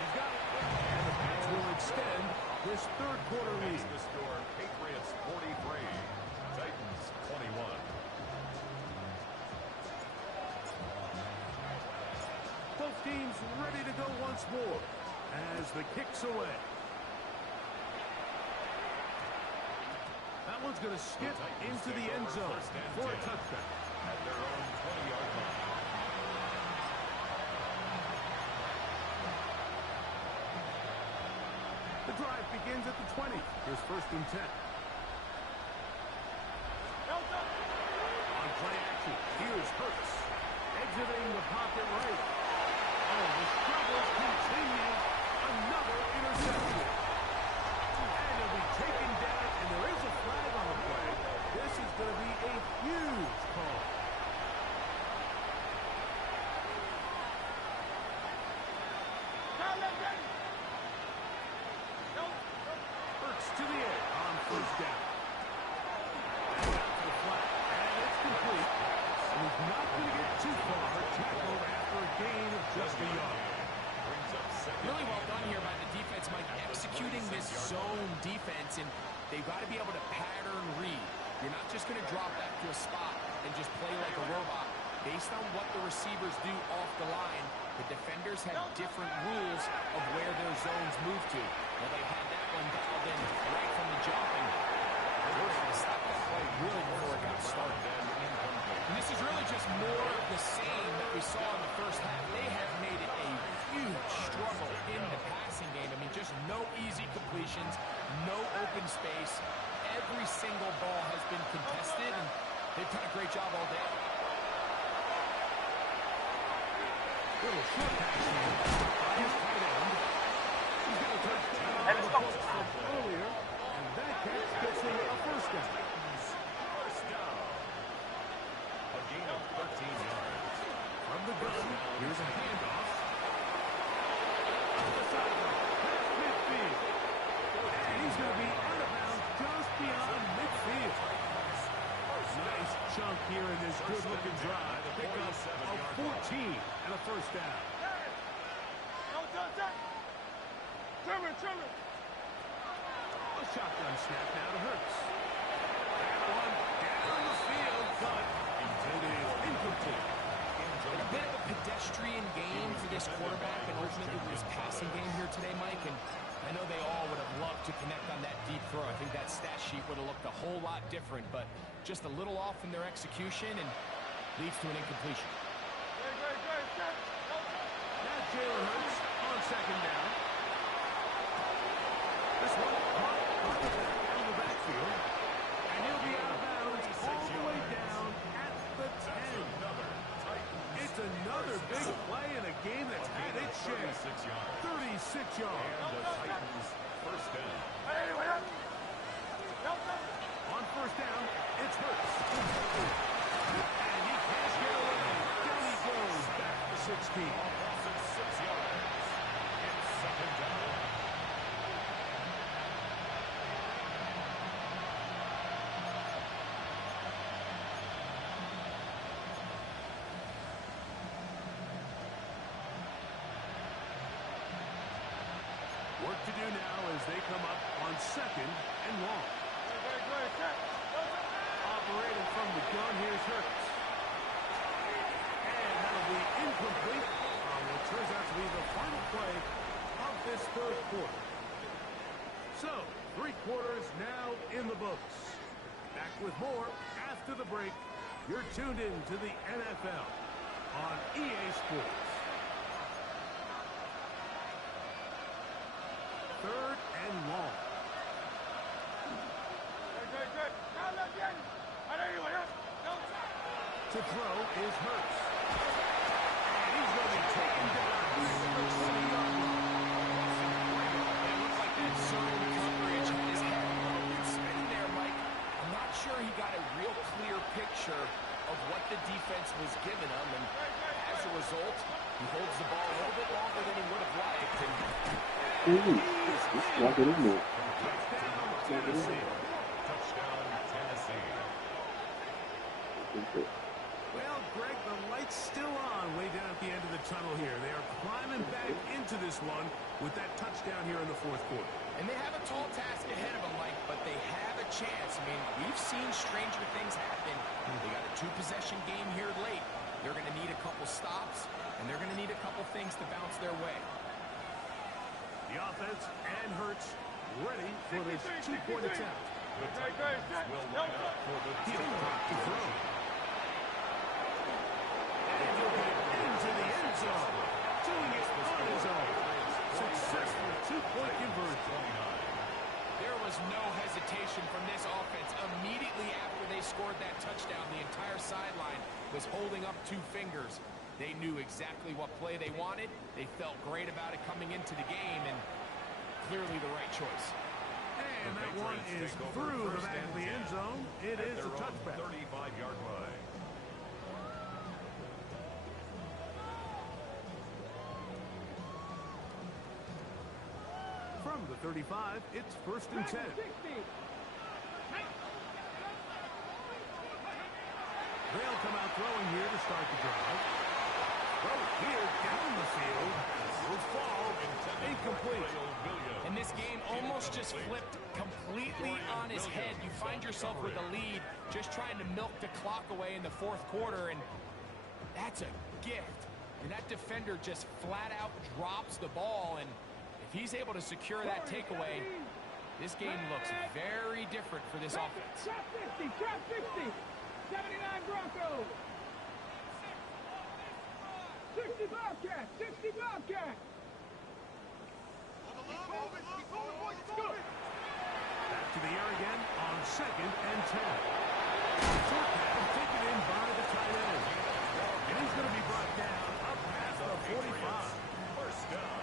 He's got it. And the Pats will extend this 3rd quarter lead. The score, Patriots 43, Titans 21. Both teams ready to go once more as the kick's away. That one's going to skip into the end zone for a touchdown. At their own 20-yard line. The drive begins at the 20. Here's 1st and 10. On play action, here's Hurts. Exiting the pocket right. Oh, the struggles continue. Another interception. And he'll be taken down, and there is a flag on the play. This is going to be a huge call. Hurts to the air on 1st down. And out to the flat, and it's complete. And he's not going to get too far. Tackled after a gain of just a yard. Really well done here by the defense, Mike, executing this zone defense, and they've got to be able to pattern read. You're not just going to drop back to a spot and just play like a robot. Based on what the receivers do off the line, the defenders have different rules of where their zones move to. Well, they had that one dialed in right from the jump, and they were able to stop that play really before it got started. And this is really just more of the same that we saw in the first half. They have made it a huge struggle in the passing game. I mean, just no easy completions, no open space. Every single ball has been contested, and they've done a great job all day. Little short pass here by his tight end. He's got a touchdown on the post from earlier, and that catch gets him a 1st down. First down. A gain of 13 yards. From the gun, here's a handoff. Up the sideline, past midfield. And he's going to be out of bounds just beyond midfield. Nice chunk here in this good-looking drive. A pickup of 14 and a 1st down. A shotgun snap now to Hurts. That one down the field, but it is incomplete. A bit of a pedestrian game for this quarterback and ultimately this passing game here today, Mike. And I know they all would have loved to connect on that deep throw. I think that stat sheet would have looked a whole lot different, but just a little off in their execution and leads to an incompletion. Now Jalen Hurts on 2nd down. This one caught the back out of the backfield, and he'll be out of bounds all the way down at the 10. It's another big play in a game that's had its share. 36 yards. And the Titans' 1st down. On 1st down, it's Hurts. And he can't get away. Down he goes, back to 16. Offensive 6 yards. It's 2nd down. Work to do now as they come up on 2nd and long. Operating from the gun, here's Hurts. And that'll be incomplete on what turns out to be the final play of this 3rd quarter. So, 3 quarters now in the books. Back with more after the break. You're tuned in to the NFL on EA Sports. 3rd and long. To throw is Hurts. And he's going to be taken down at the 20-yard line. It looked like that zone coverage had his head been spinning there, Mike. I'm not sure he got a real clear picture of what the defense was giving him, and as a result, he holds the ball a little bit longer than he would have liked. Touchdown, Tennessee. Well, Greg, the light's still on way down at the end of the tunnel here. They are climbing back into this one with that touchdown here in the 4th quarter. And they have a tall task ahead of them, Mike, but they have a chance. I mean, we've seen stranger things happen. They got a 2-possession game here late. They're going to need a couple stops, and they're going to need a couple things to bounce their way. The offense and Hurts ready for this 2-point attempt. The Titans will line up for the He'll drop to throw. And he'll get into the end zone. Doing it on his own. Successful two-point conversion. There was no hesitation from this offense. Immediately after they scored that touchdown, the entire sideline was holding up two fingers. They knew exactly what play they wanted. They felt great about it coming into the game, and clearly the right choice. And that one is through the back of the end zone. It is a touchback. 35-yard line. From the 35, it's 1st and 10. They'll come out throwing here to start the drive. Throw here down the field. Will fall. Incomplete. And this game almost just flipped completely on his head. You find yourself with a lead, just trying to milk the clock away in the fourth quarter, and that's a gift. And that defender just flat out drops the ball, and if he's able to secure that takeaway, this game looks very different for this offense. Trap 50, trap 50. 79 Broncos. 60 Bobcat, 60 Bobcat. Back to the air again on 2nd and 10. Short pass taken in by the tight end. And he's going to be brought down up past the 45. First down.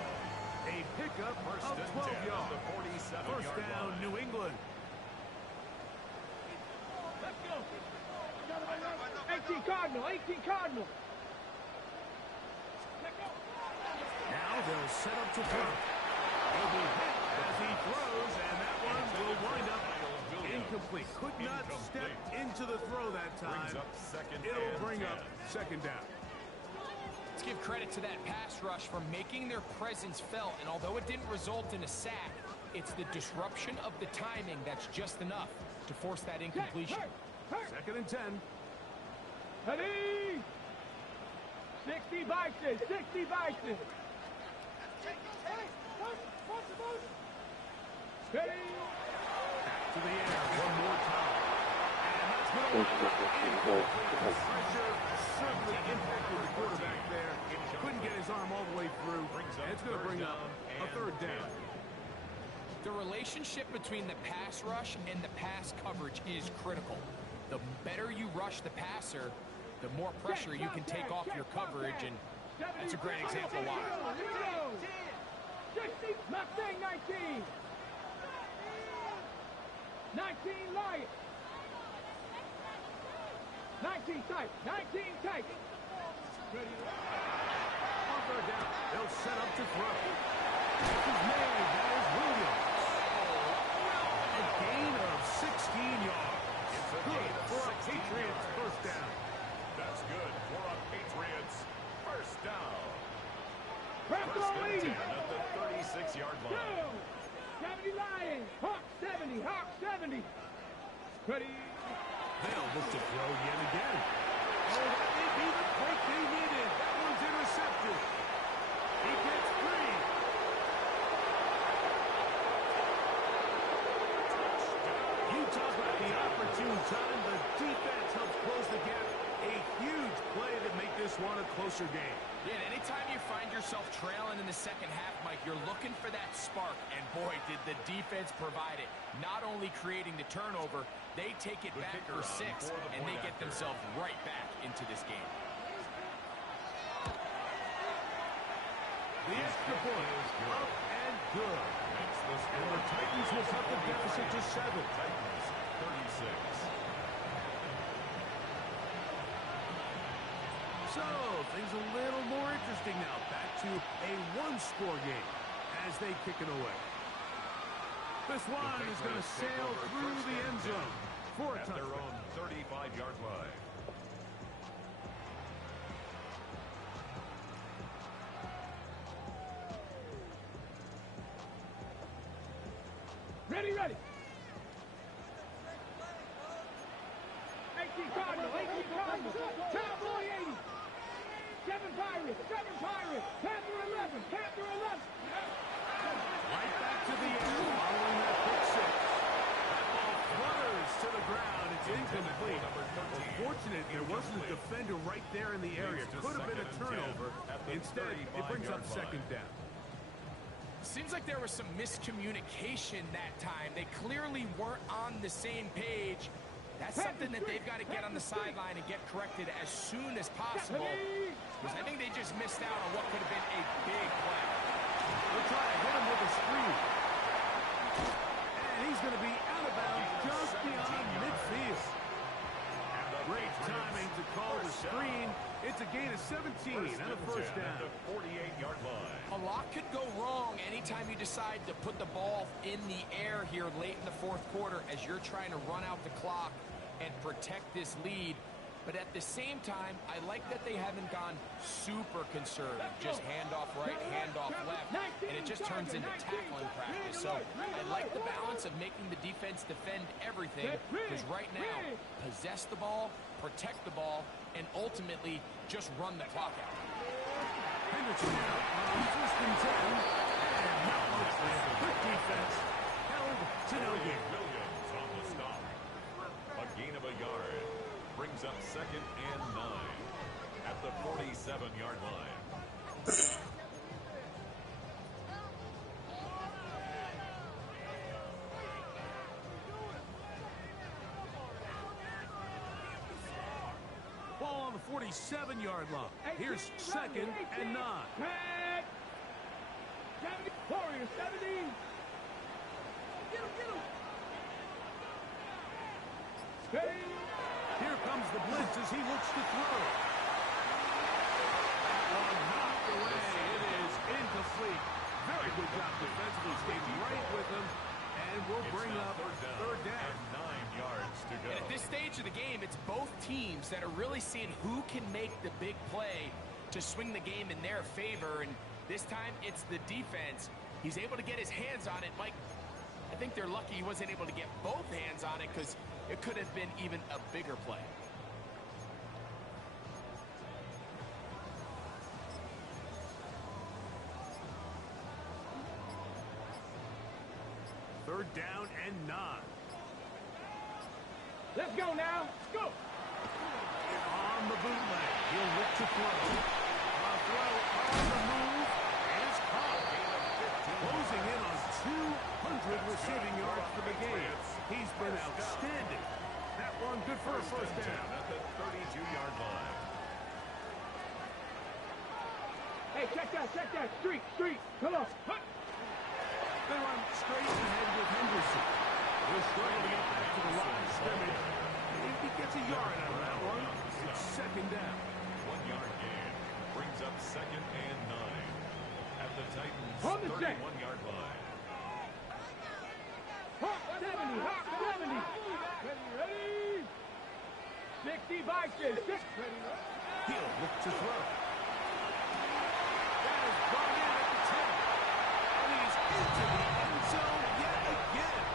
A pickup First of and 12 10 yards. at the 47-yard First down, line. New England. Let's go. 18 Cardinal, 18 Cardinal. Now they'll set up to throw. He'll be hit as he throws, and that one will wind up incomplete. Could not step into the throw that time. Brings up second It'll and bring 10. up 2nd down. Let's give credit to that pass rush for making their presence felt, and although it didn't result in a sack, it's the disruption of the timing that's just enough to force that incompletion. 2nd and 10. Ready? 60 Bison, 60 Bison. Ready? Back to the air one more time. And that's going to the pressure certainly impacted the quarterback there. Couldn't get his arm all the way through. And it's going to bring up a 3rd down. The relationship between the pass rush and the pass coverage is critical. The better you rush the passer, the more pressure you can take off your coverage, and that's a great example why. 60, Mustang 19. 19 Lion. 19 tight, 19 tight. On 3rd down, they'll set up to throw. This is made. That is Williams. A gain of 16 yards. It's a Good gain of for a 16 Patriots yards. first down. That's good for a Patriots first down. First First and 10 80. at the 36-yard line. 70 Lions. Hawk 70, Hawk 70. Ready? They'll look to throw yet again. Oh, that may be the break they needed. That one's intercepted. He gets free. You talk about the opportune time. The defense helps close the gap. A huge play to make this one a closer game. Yeah, and anytime you find yourself trailing in the second half, Mike, you're looking for that spark, and boy, did the defense provide it. Not only creating the turnover, they take it back for 6, and they get themselves right back into this game. The extra point is up and good. And the Titans will cut the deficit to 7. Titans 36. So, things a little more interesting now. Back to a one-score game as they kick it away. This one is going to sail through the end zone for a At their touchdown. own 35-yard line. Ready, ready. 18 Cardinal, 18 Cardinal. Cowboy 80. 7 Pirates, 7 Pirates. Panther 11, Panther 11. Right back to the air following that pick 6. That ball unfortunate there wasn't a defender right there in the area. Could have been a turnover. Instead, it brings up second down. Seems like there was some miscommunication that time. They clearly weren't on the same page. That's something that they've got to get on the sideline and get corrected as soon as possible, because I think they just missed out on what could have been a big play. They'll try to hit him with a screen. And he's going to be out of bounds just beyond midfield. Great timing to call the screen. It's a gain of 17 and a first down. At the 48-yard line. A lot could go wrong anytime you decide to put the ball in the air here late in the fourth quarter as you're trying to run out the clock and protect this lead. But at the same time, I like that they haven't gone super conservative. Just handoff right, handoff left, and it just turns into tackling practice. So I like the balance of making the defense defend everything, because right now, possess the ball, protect the ball, and ultimately just run the clock out. Henderson now on first and 10. And not much there. Good defense. Held to no gain. Williams on the stop. A gain of a yard. Brings up second and 9 at the 47-yard line. Ball on the 47-yard line. Here's second and 9. 70, Warriors, 70. Get him. Steady. Here comes the blitz as he looks to throw. That one knocked away. It is incomplete. Very good job defensively. Stayed right with him. And will bring up third down. And 9 yards to go. And at this stage of the game, it's both teams that are really seeing who can make the big play to swing the game in their favor. And this time, it's the defense. He's able to get his hands on it. Mike, I think they're lucky he wasn't able to get both hands on it, because it could have been even a bigger play. Third down and 9. Let's go now. Let's go. On the bootleg. He'll look to throw. A throw on the move. And it's caught. Closing in on 200 receiving yards for the game. He's been outstanding. That one good for a first down. At the 32-yard line. Hey, check that. Street. Come on. They run straight ahead with Henderson. He'll struggle to get back to the line of scrimmage. He gets a yard out of that one. It's second down. 1 yard gain. Brings up second and 9 at the Titans' On the check. 31-yard line. 70. Ready. 60 Vikings. He'll look to throw. That is brought in at the 10. And he's into the end zone yet again.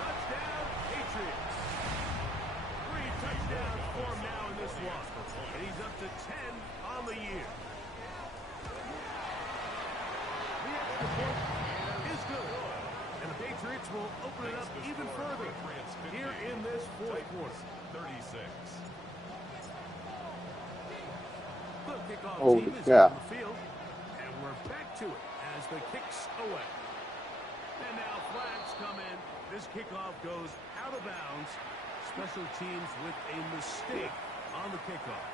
Touchdown, Patriots. 3 touchdowns for him now in this one. And he's up to 10 on the year. The extra point is good. And the Patriots will open it up even further here in this fourth quarter. 36. The kickoff Holy team is cow. on the field, and we're back to it as the kick's away. And now flags come in. This kickoff goes out of bounds. Special teams with a mistake on the kickoff.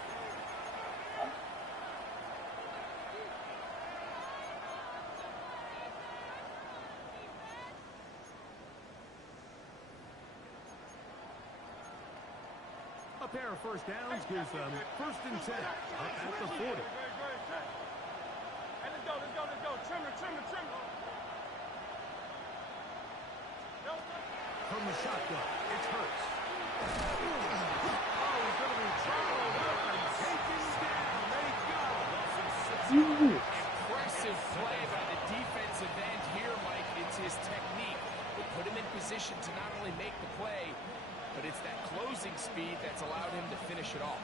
A pair of first downs gives them first and 10 up at the 40. Hey, let's go. Trim. From the shotgun, it's Hurts. Oh, he's going to be throttled up and taken down. They go. Impressive play by the defensive end here, Mike. It's his technique. It put him in position to not only make the play, but it's that closing speed that's allowed him to finish it off.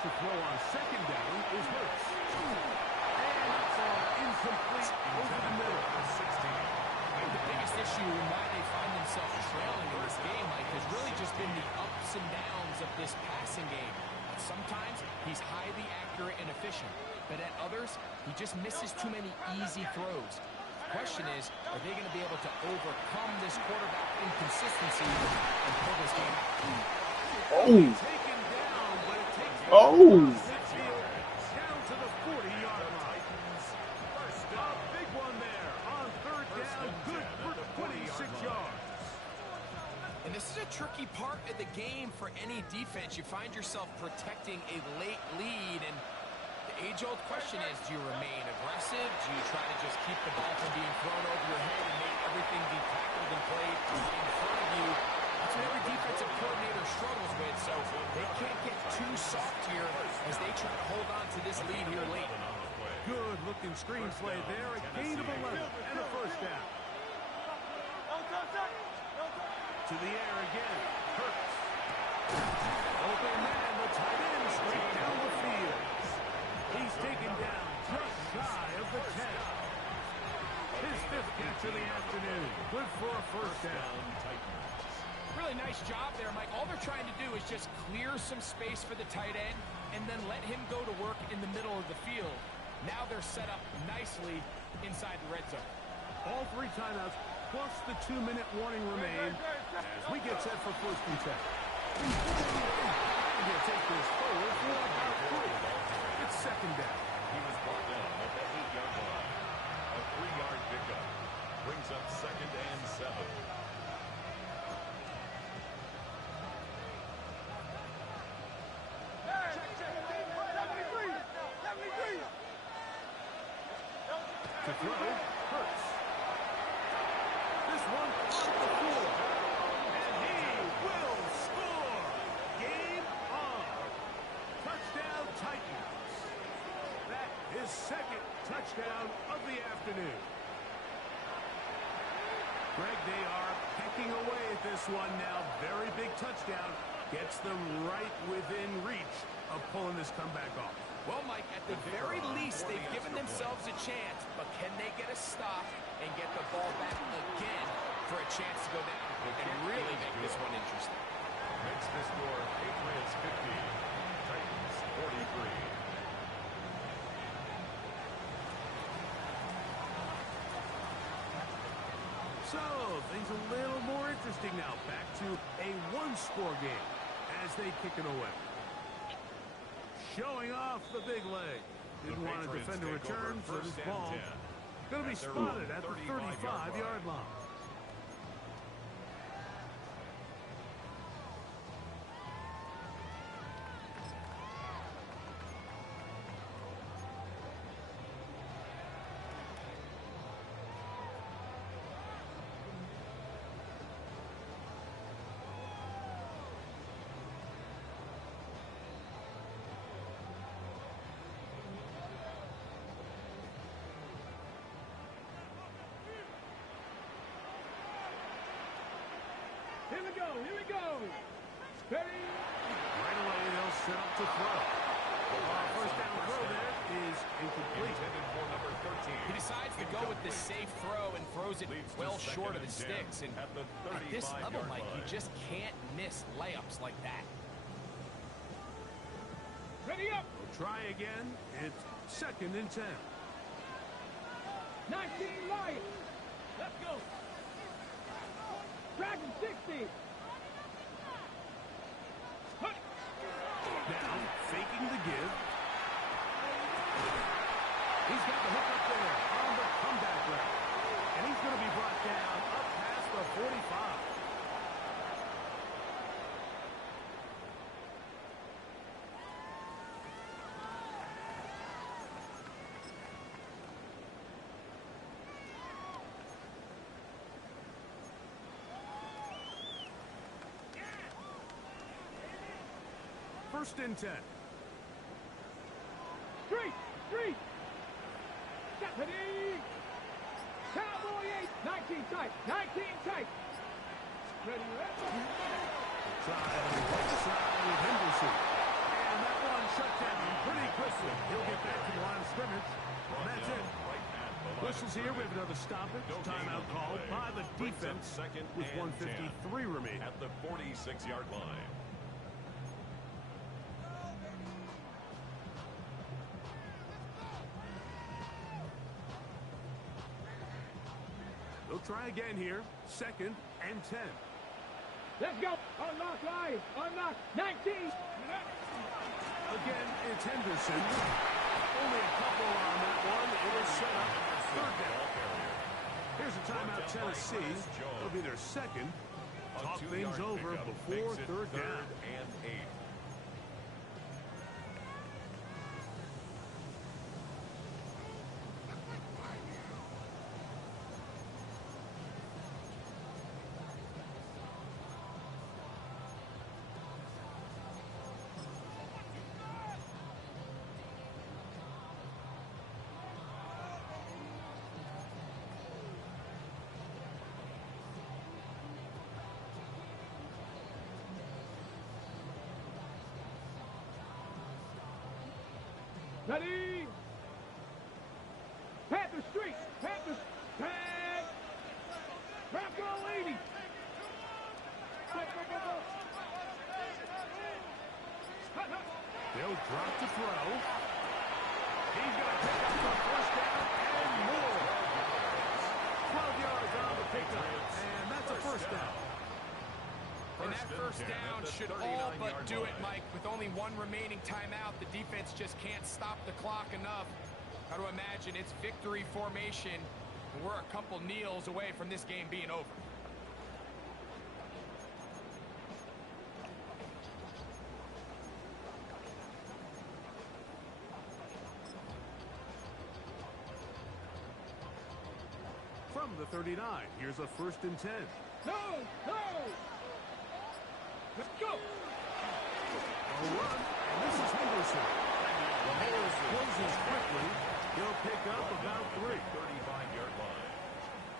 To throw on second down is Hurts. And it's incomplete over the middle. The biggest issue in passing game. Sometimes he's highly accurate and efficient, but at others, he just misses too many easy throws. The question is, are they going to be able to overcome this quarterback inconsistency and pull this game out? Taken down, but it takes the midfield down to the 40-yard line. A big one there on third down, good for 26 yards. And this is a tricky part of the game for any defense. You find yourself protecting a late lead, and the age-old question is, do you remain aggressive? Do you try to just keep the ball from being thrown over your head and make everything be tackled and played in front of you? That's what every defensive coordinator struggles with, so they can't get too soft here as they try to hold on to this lead here late. Good-looking screenplay there, a gain of 11 and a first down. To the air again, Hurts. Open man, the tight end straight down the field. He's taken down just shy of the 10. His fifth catch of the afternoon. Good for a first down. Really nice job there, Mike. All they're trying to do is just clear some space for the tight end and then let him go to work in the middle of the field. Now they're set up nicely inside the red zone. All three timeouts plus the 2-minute warning remain as we get set for first and 10. We'll take this forward for about 3. It's second down. He was brought down at the 8-yard line. A 3-yard pickup brings up second and 7. To throw, Hurts. This one on the floor. And he will score. Game on. Touchdown Titans. That is second touchdown of the afternoon. Greg, they are pecking away at this one now. Very big touchdown. Gets them right within reach of pulling this comeback off. Well, Mike, at the very least, they've given themselves a chance, but can they get a stop and get the ball back again for a chance to go down and really make this one interesting? Makes the score Patriots 50, Titans 43. So, things a little more interesting now. Back to a one-score game as they kick it away. Showing off the big leg. Didn't want to defend a return, so this ball going to be spotted at the 35-yard line. Here we go, here we go. Ready? Right away, they'll set up to throw. First down throw there is incomplete. He decides to go with the safe throw and throws it well short of the sticks. And at this level, Mike, you just can't miss layups like that. Ready up. We'll try again. It's second and 10. 19 Lions. Let's go. Dragon 60. Now, faking the give. He's got the hook up there on the comeback route. And he's going to be brought down up past the 45. First and 10. Three. Stephanie. Cowboy 8. 19 tight. 19 tight. Ready, Try on the right side with Henderson. And that one shut down pretty quickly. He'll get back to the line of scrimmage. And that's it. Whistles here. We have another stoppage. Timeout called by the defense with 1:53 remaining. At the 46-yard line. They'll try again here. 2nd and 10. Let's go. Unlock Lions. Unlock 19. Again, it's Henderson. Only a couple on that one. It'll set up 3rd down. Here's a timeout, Tennessee. It'll be their 2nd. Talk things over before 3rd down. And 8. Ready? Panther Street. Panther. Tag. Bronco 80. They'll drop to throw. He's going to pick up the 1st down and more. 12 yards on the pickup. And that's a 1st down. And that 1st down should all but do it, Mike. With only one remaining timeout, the defense just can't stop the clock enough. Got to imagine it's victory formation, and we're a couple kneels away from this game being over. From the 39, here's a 1st and 10. No. Let's go. A run, and this is Henderson. The hole closes quickly. He'll pick up about 3. 35-yard line.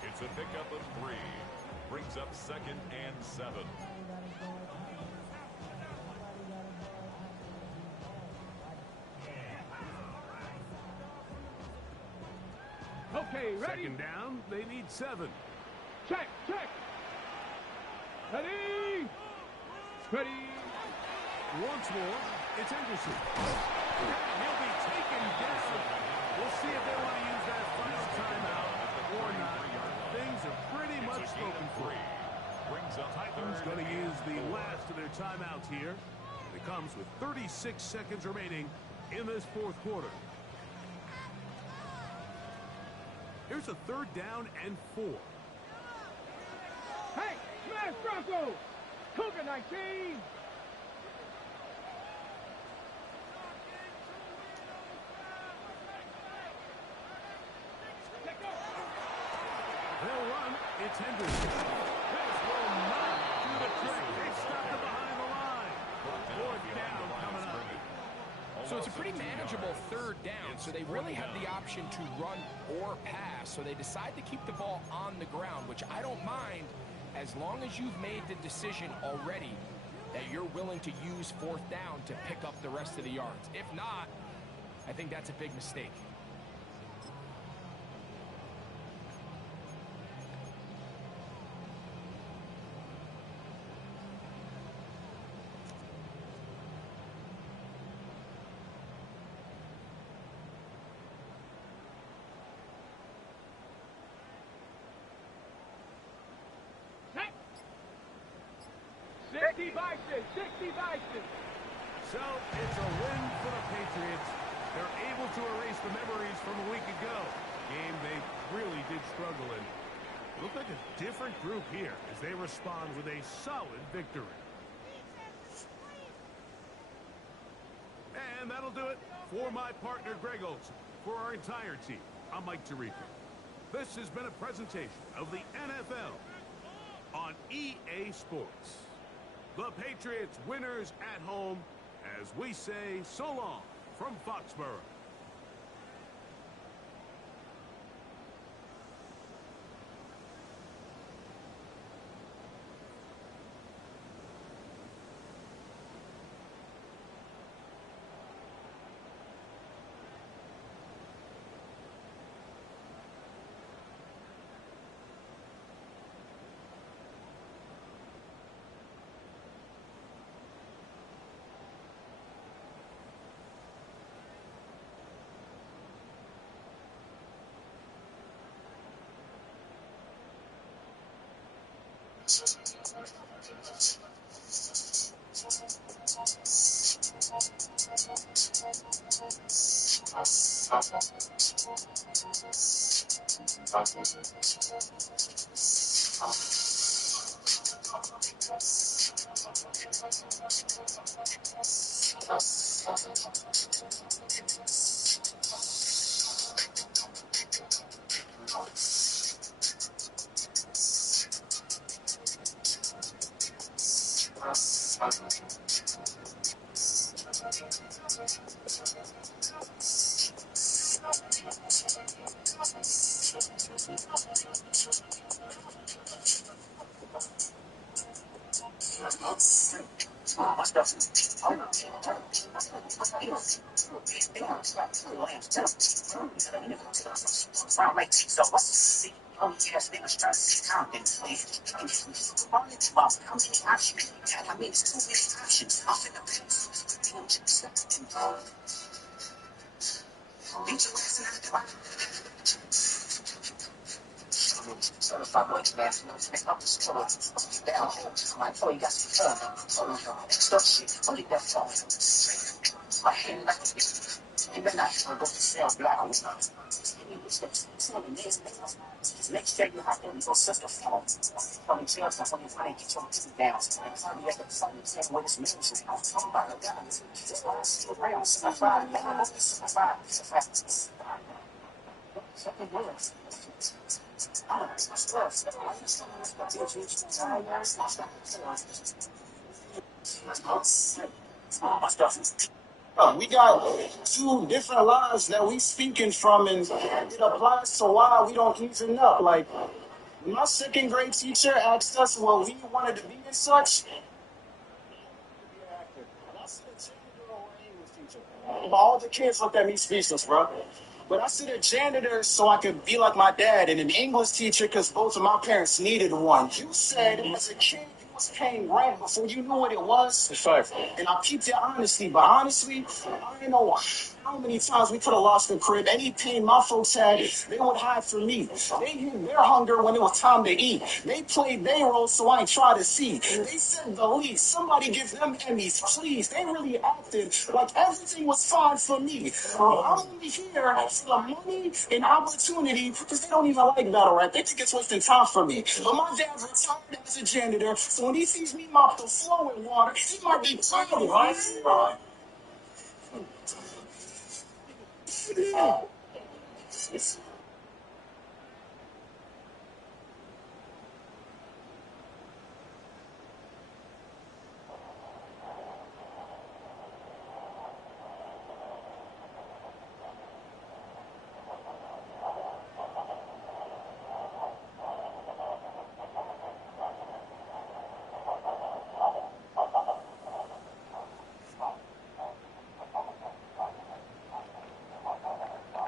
It's a pickup of 3. Brings up 2nd and 7. Okay, ready? 2nd down, they need 7. Check. Ready? Ready. Once more, it's Henderson. And he'll be taken down. We'll see if they want to use that final timeout or not. Things are pretty much spoken for. Brings up Titans going to use the last of their timeouts here. It comes with 36 seconds remaining in this 4th quarter. Here's a 3rd down and 4. Hey, smash Bronco. Cougar 19. They'll run. It's Henderson. This will not do the trick. They stopped it behind the line. 4th down coming up. So it's a pretty manageable 3rd down, so they really have the option to run or pass, so they decide to keep the ball on the ground, which I don't mind as long as you've made the decision already that you're willing to use 4th down to pick up the rest of the yards. If not, I think that's a big mistake. Check. 60 Bison. So it's a win for the Patriots. They're able to erase the memories from a week ago. Game they really did struggle in. It looked like a different group here as they respond with a solid victory. And that'll do it for my partner Greg Olson. For our entire team, I'm Mike Tirico. This has been a presentation of the NFL on EA Sports. The Patriots winners at home as we say so long from Foxborough. We got two different lives that we speaking from, and it applies to why we don't even know. Like, when my second grade teacher asked us what we wanted to be and such, all the kids looked at me speechless, bro. But I said a janitor so I could be like my dad, and an English teacher because both of my parents needed one. You said as a kid you was paying rent before you knew what it was. That's right. And I peeped your honesty, but honestly, I didn't know how many times we could have lost the crib. Any pain my folks had, they would hide from me. They hid their hunger when it was time to eat. They played their role so I ain't try to see. They said the least. Somebody give them Emmys, please. They really acted like everything was fine for me. I'm only here for the money and opportunity because they don't even like battle rap. They think it's wasting time for me. But my dad retired as a janitor, so when he sees me mop the floor with water, he might be proud, right?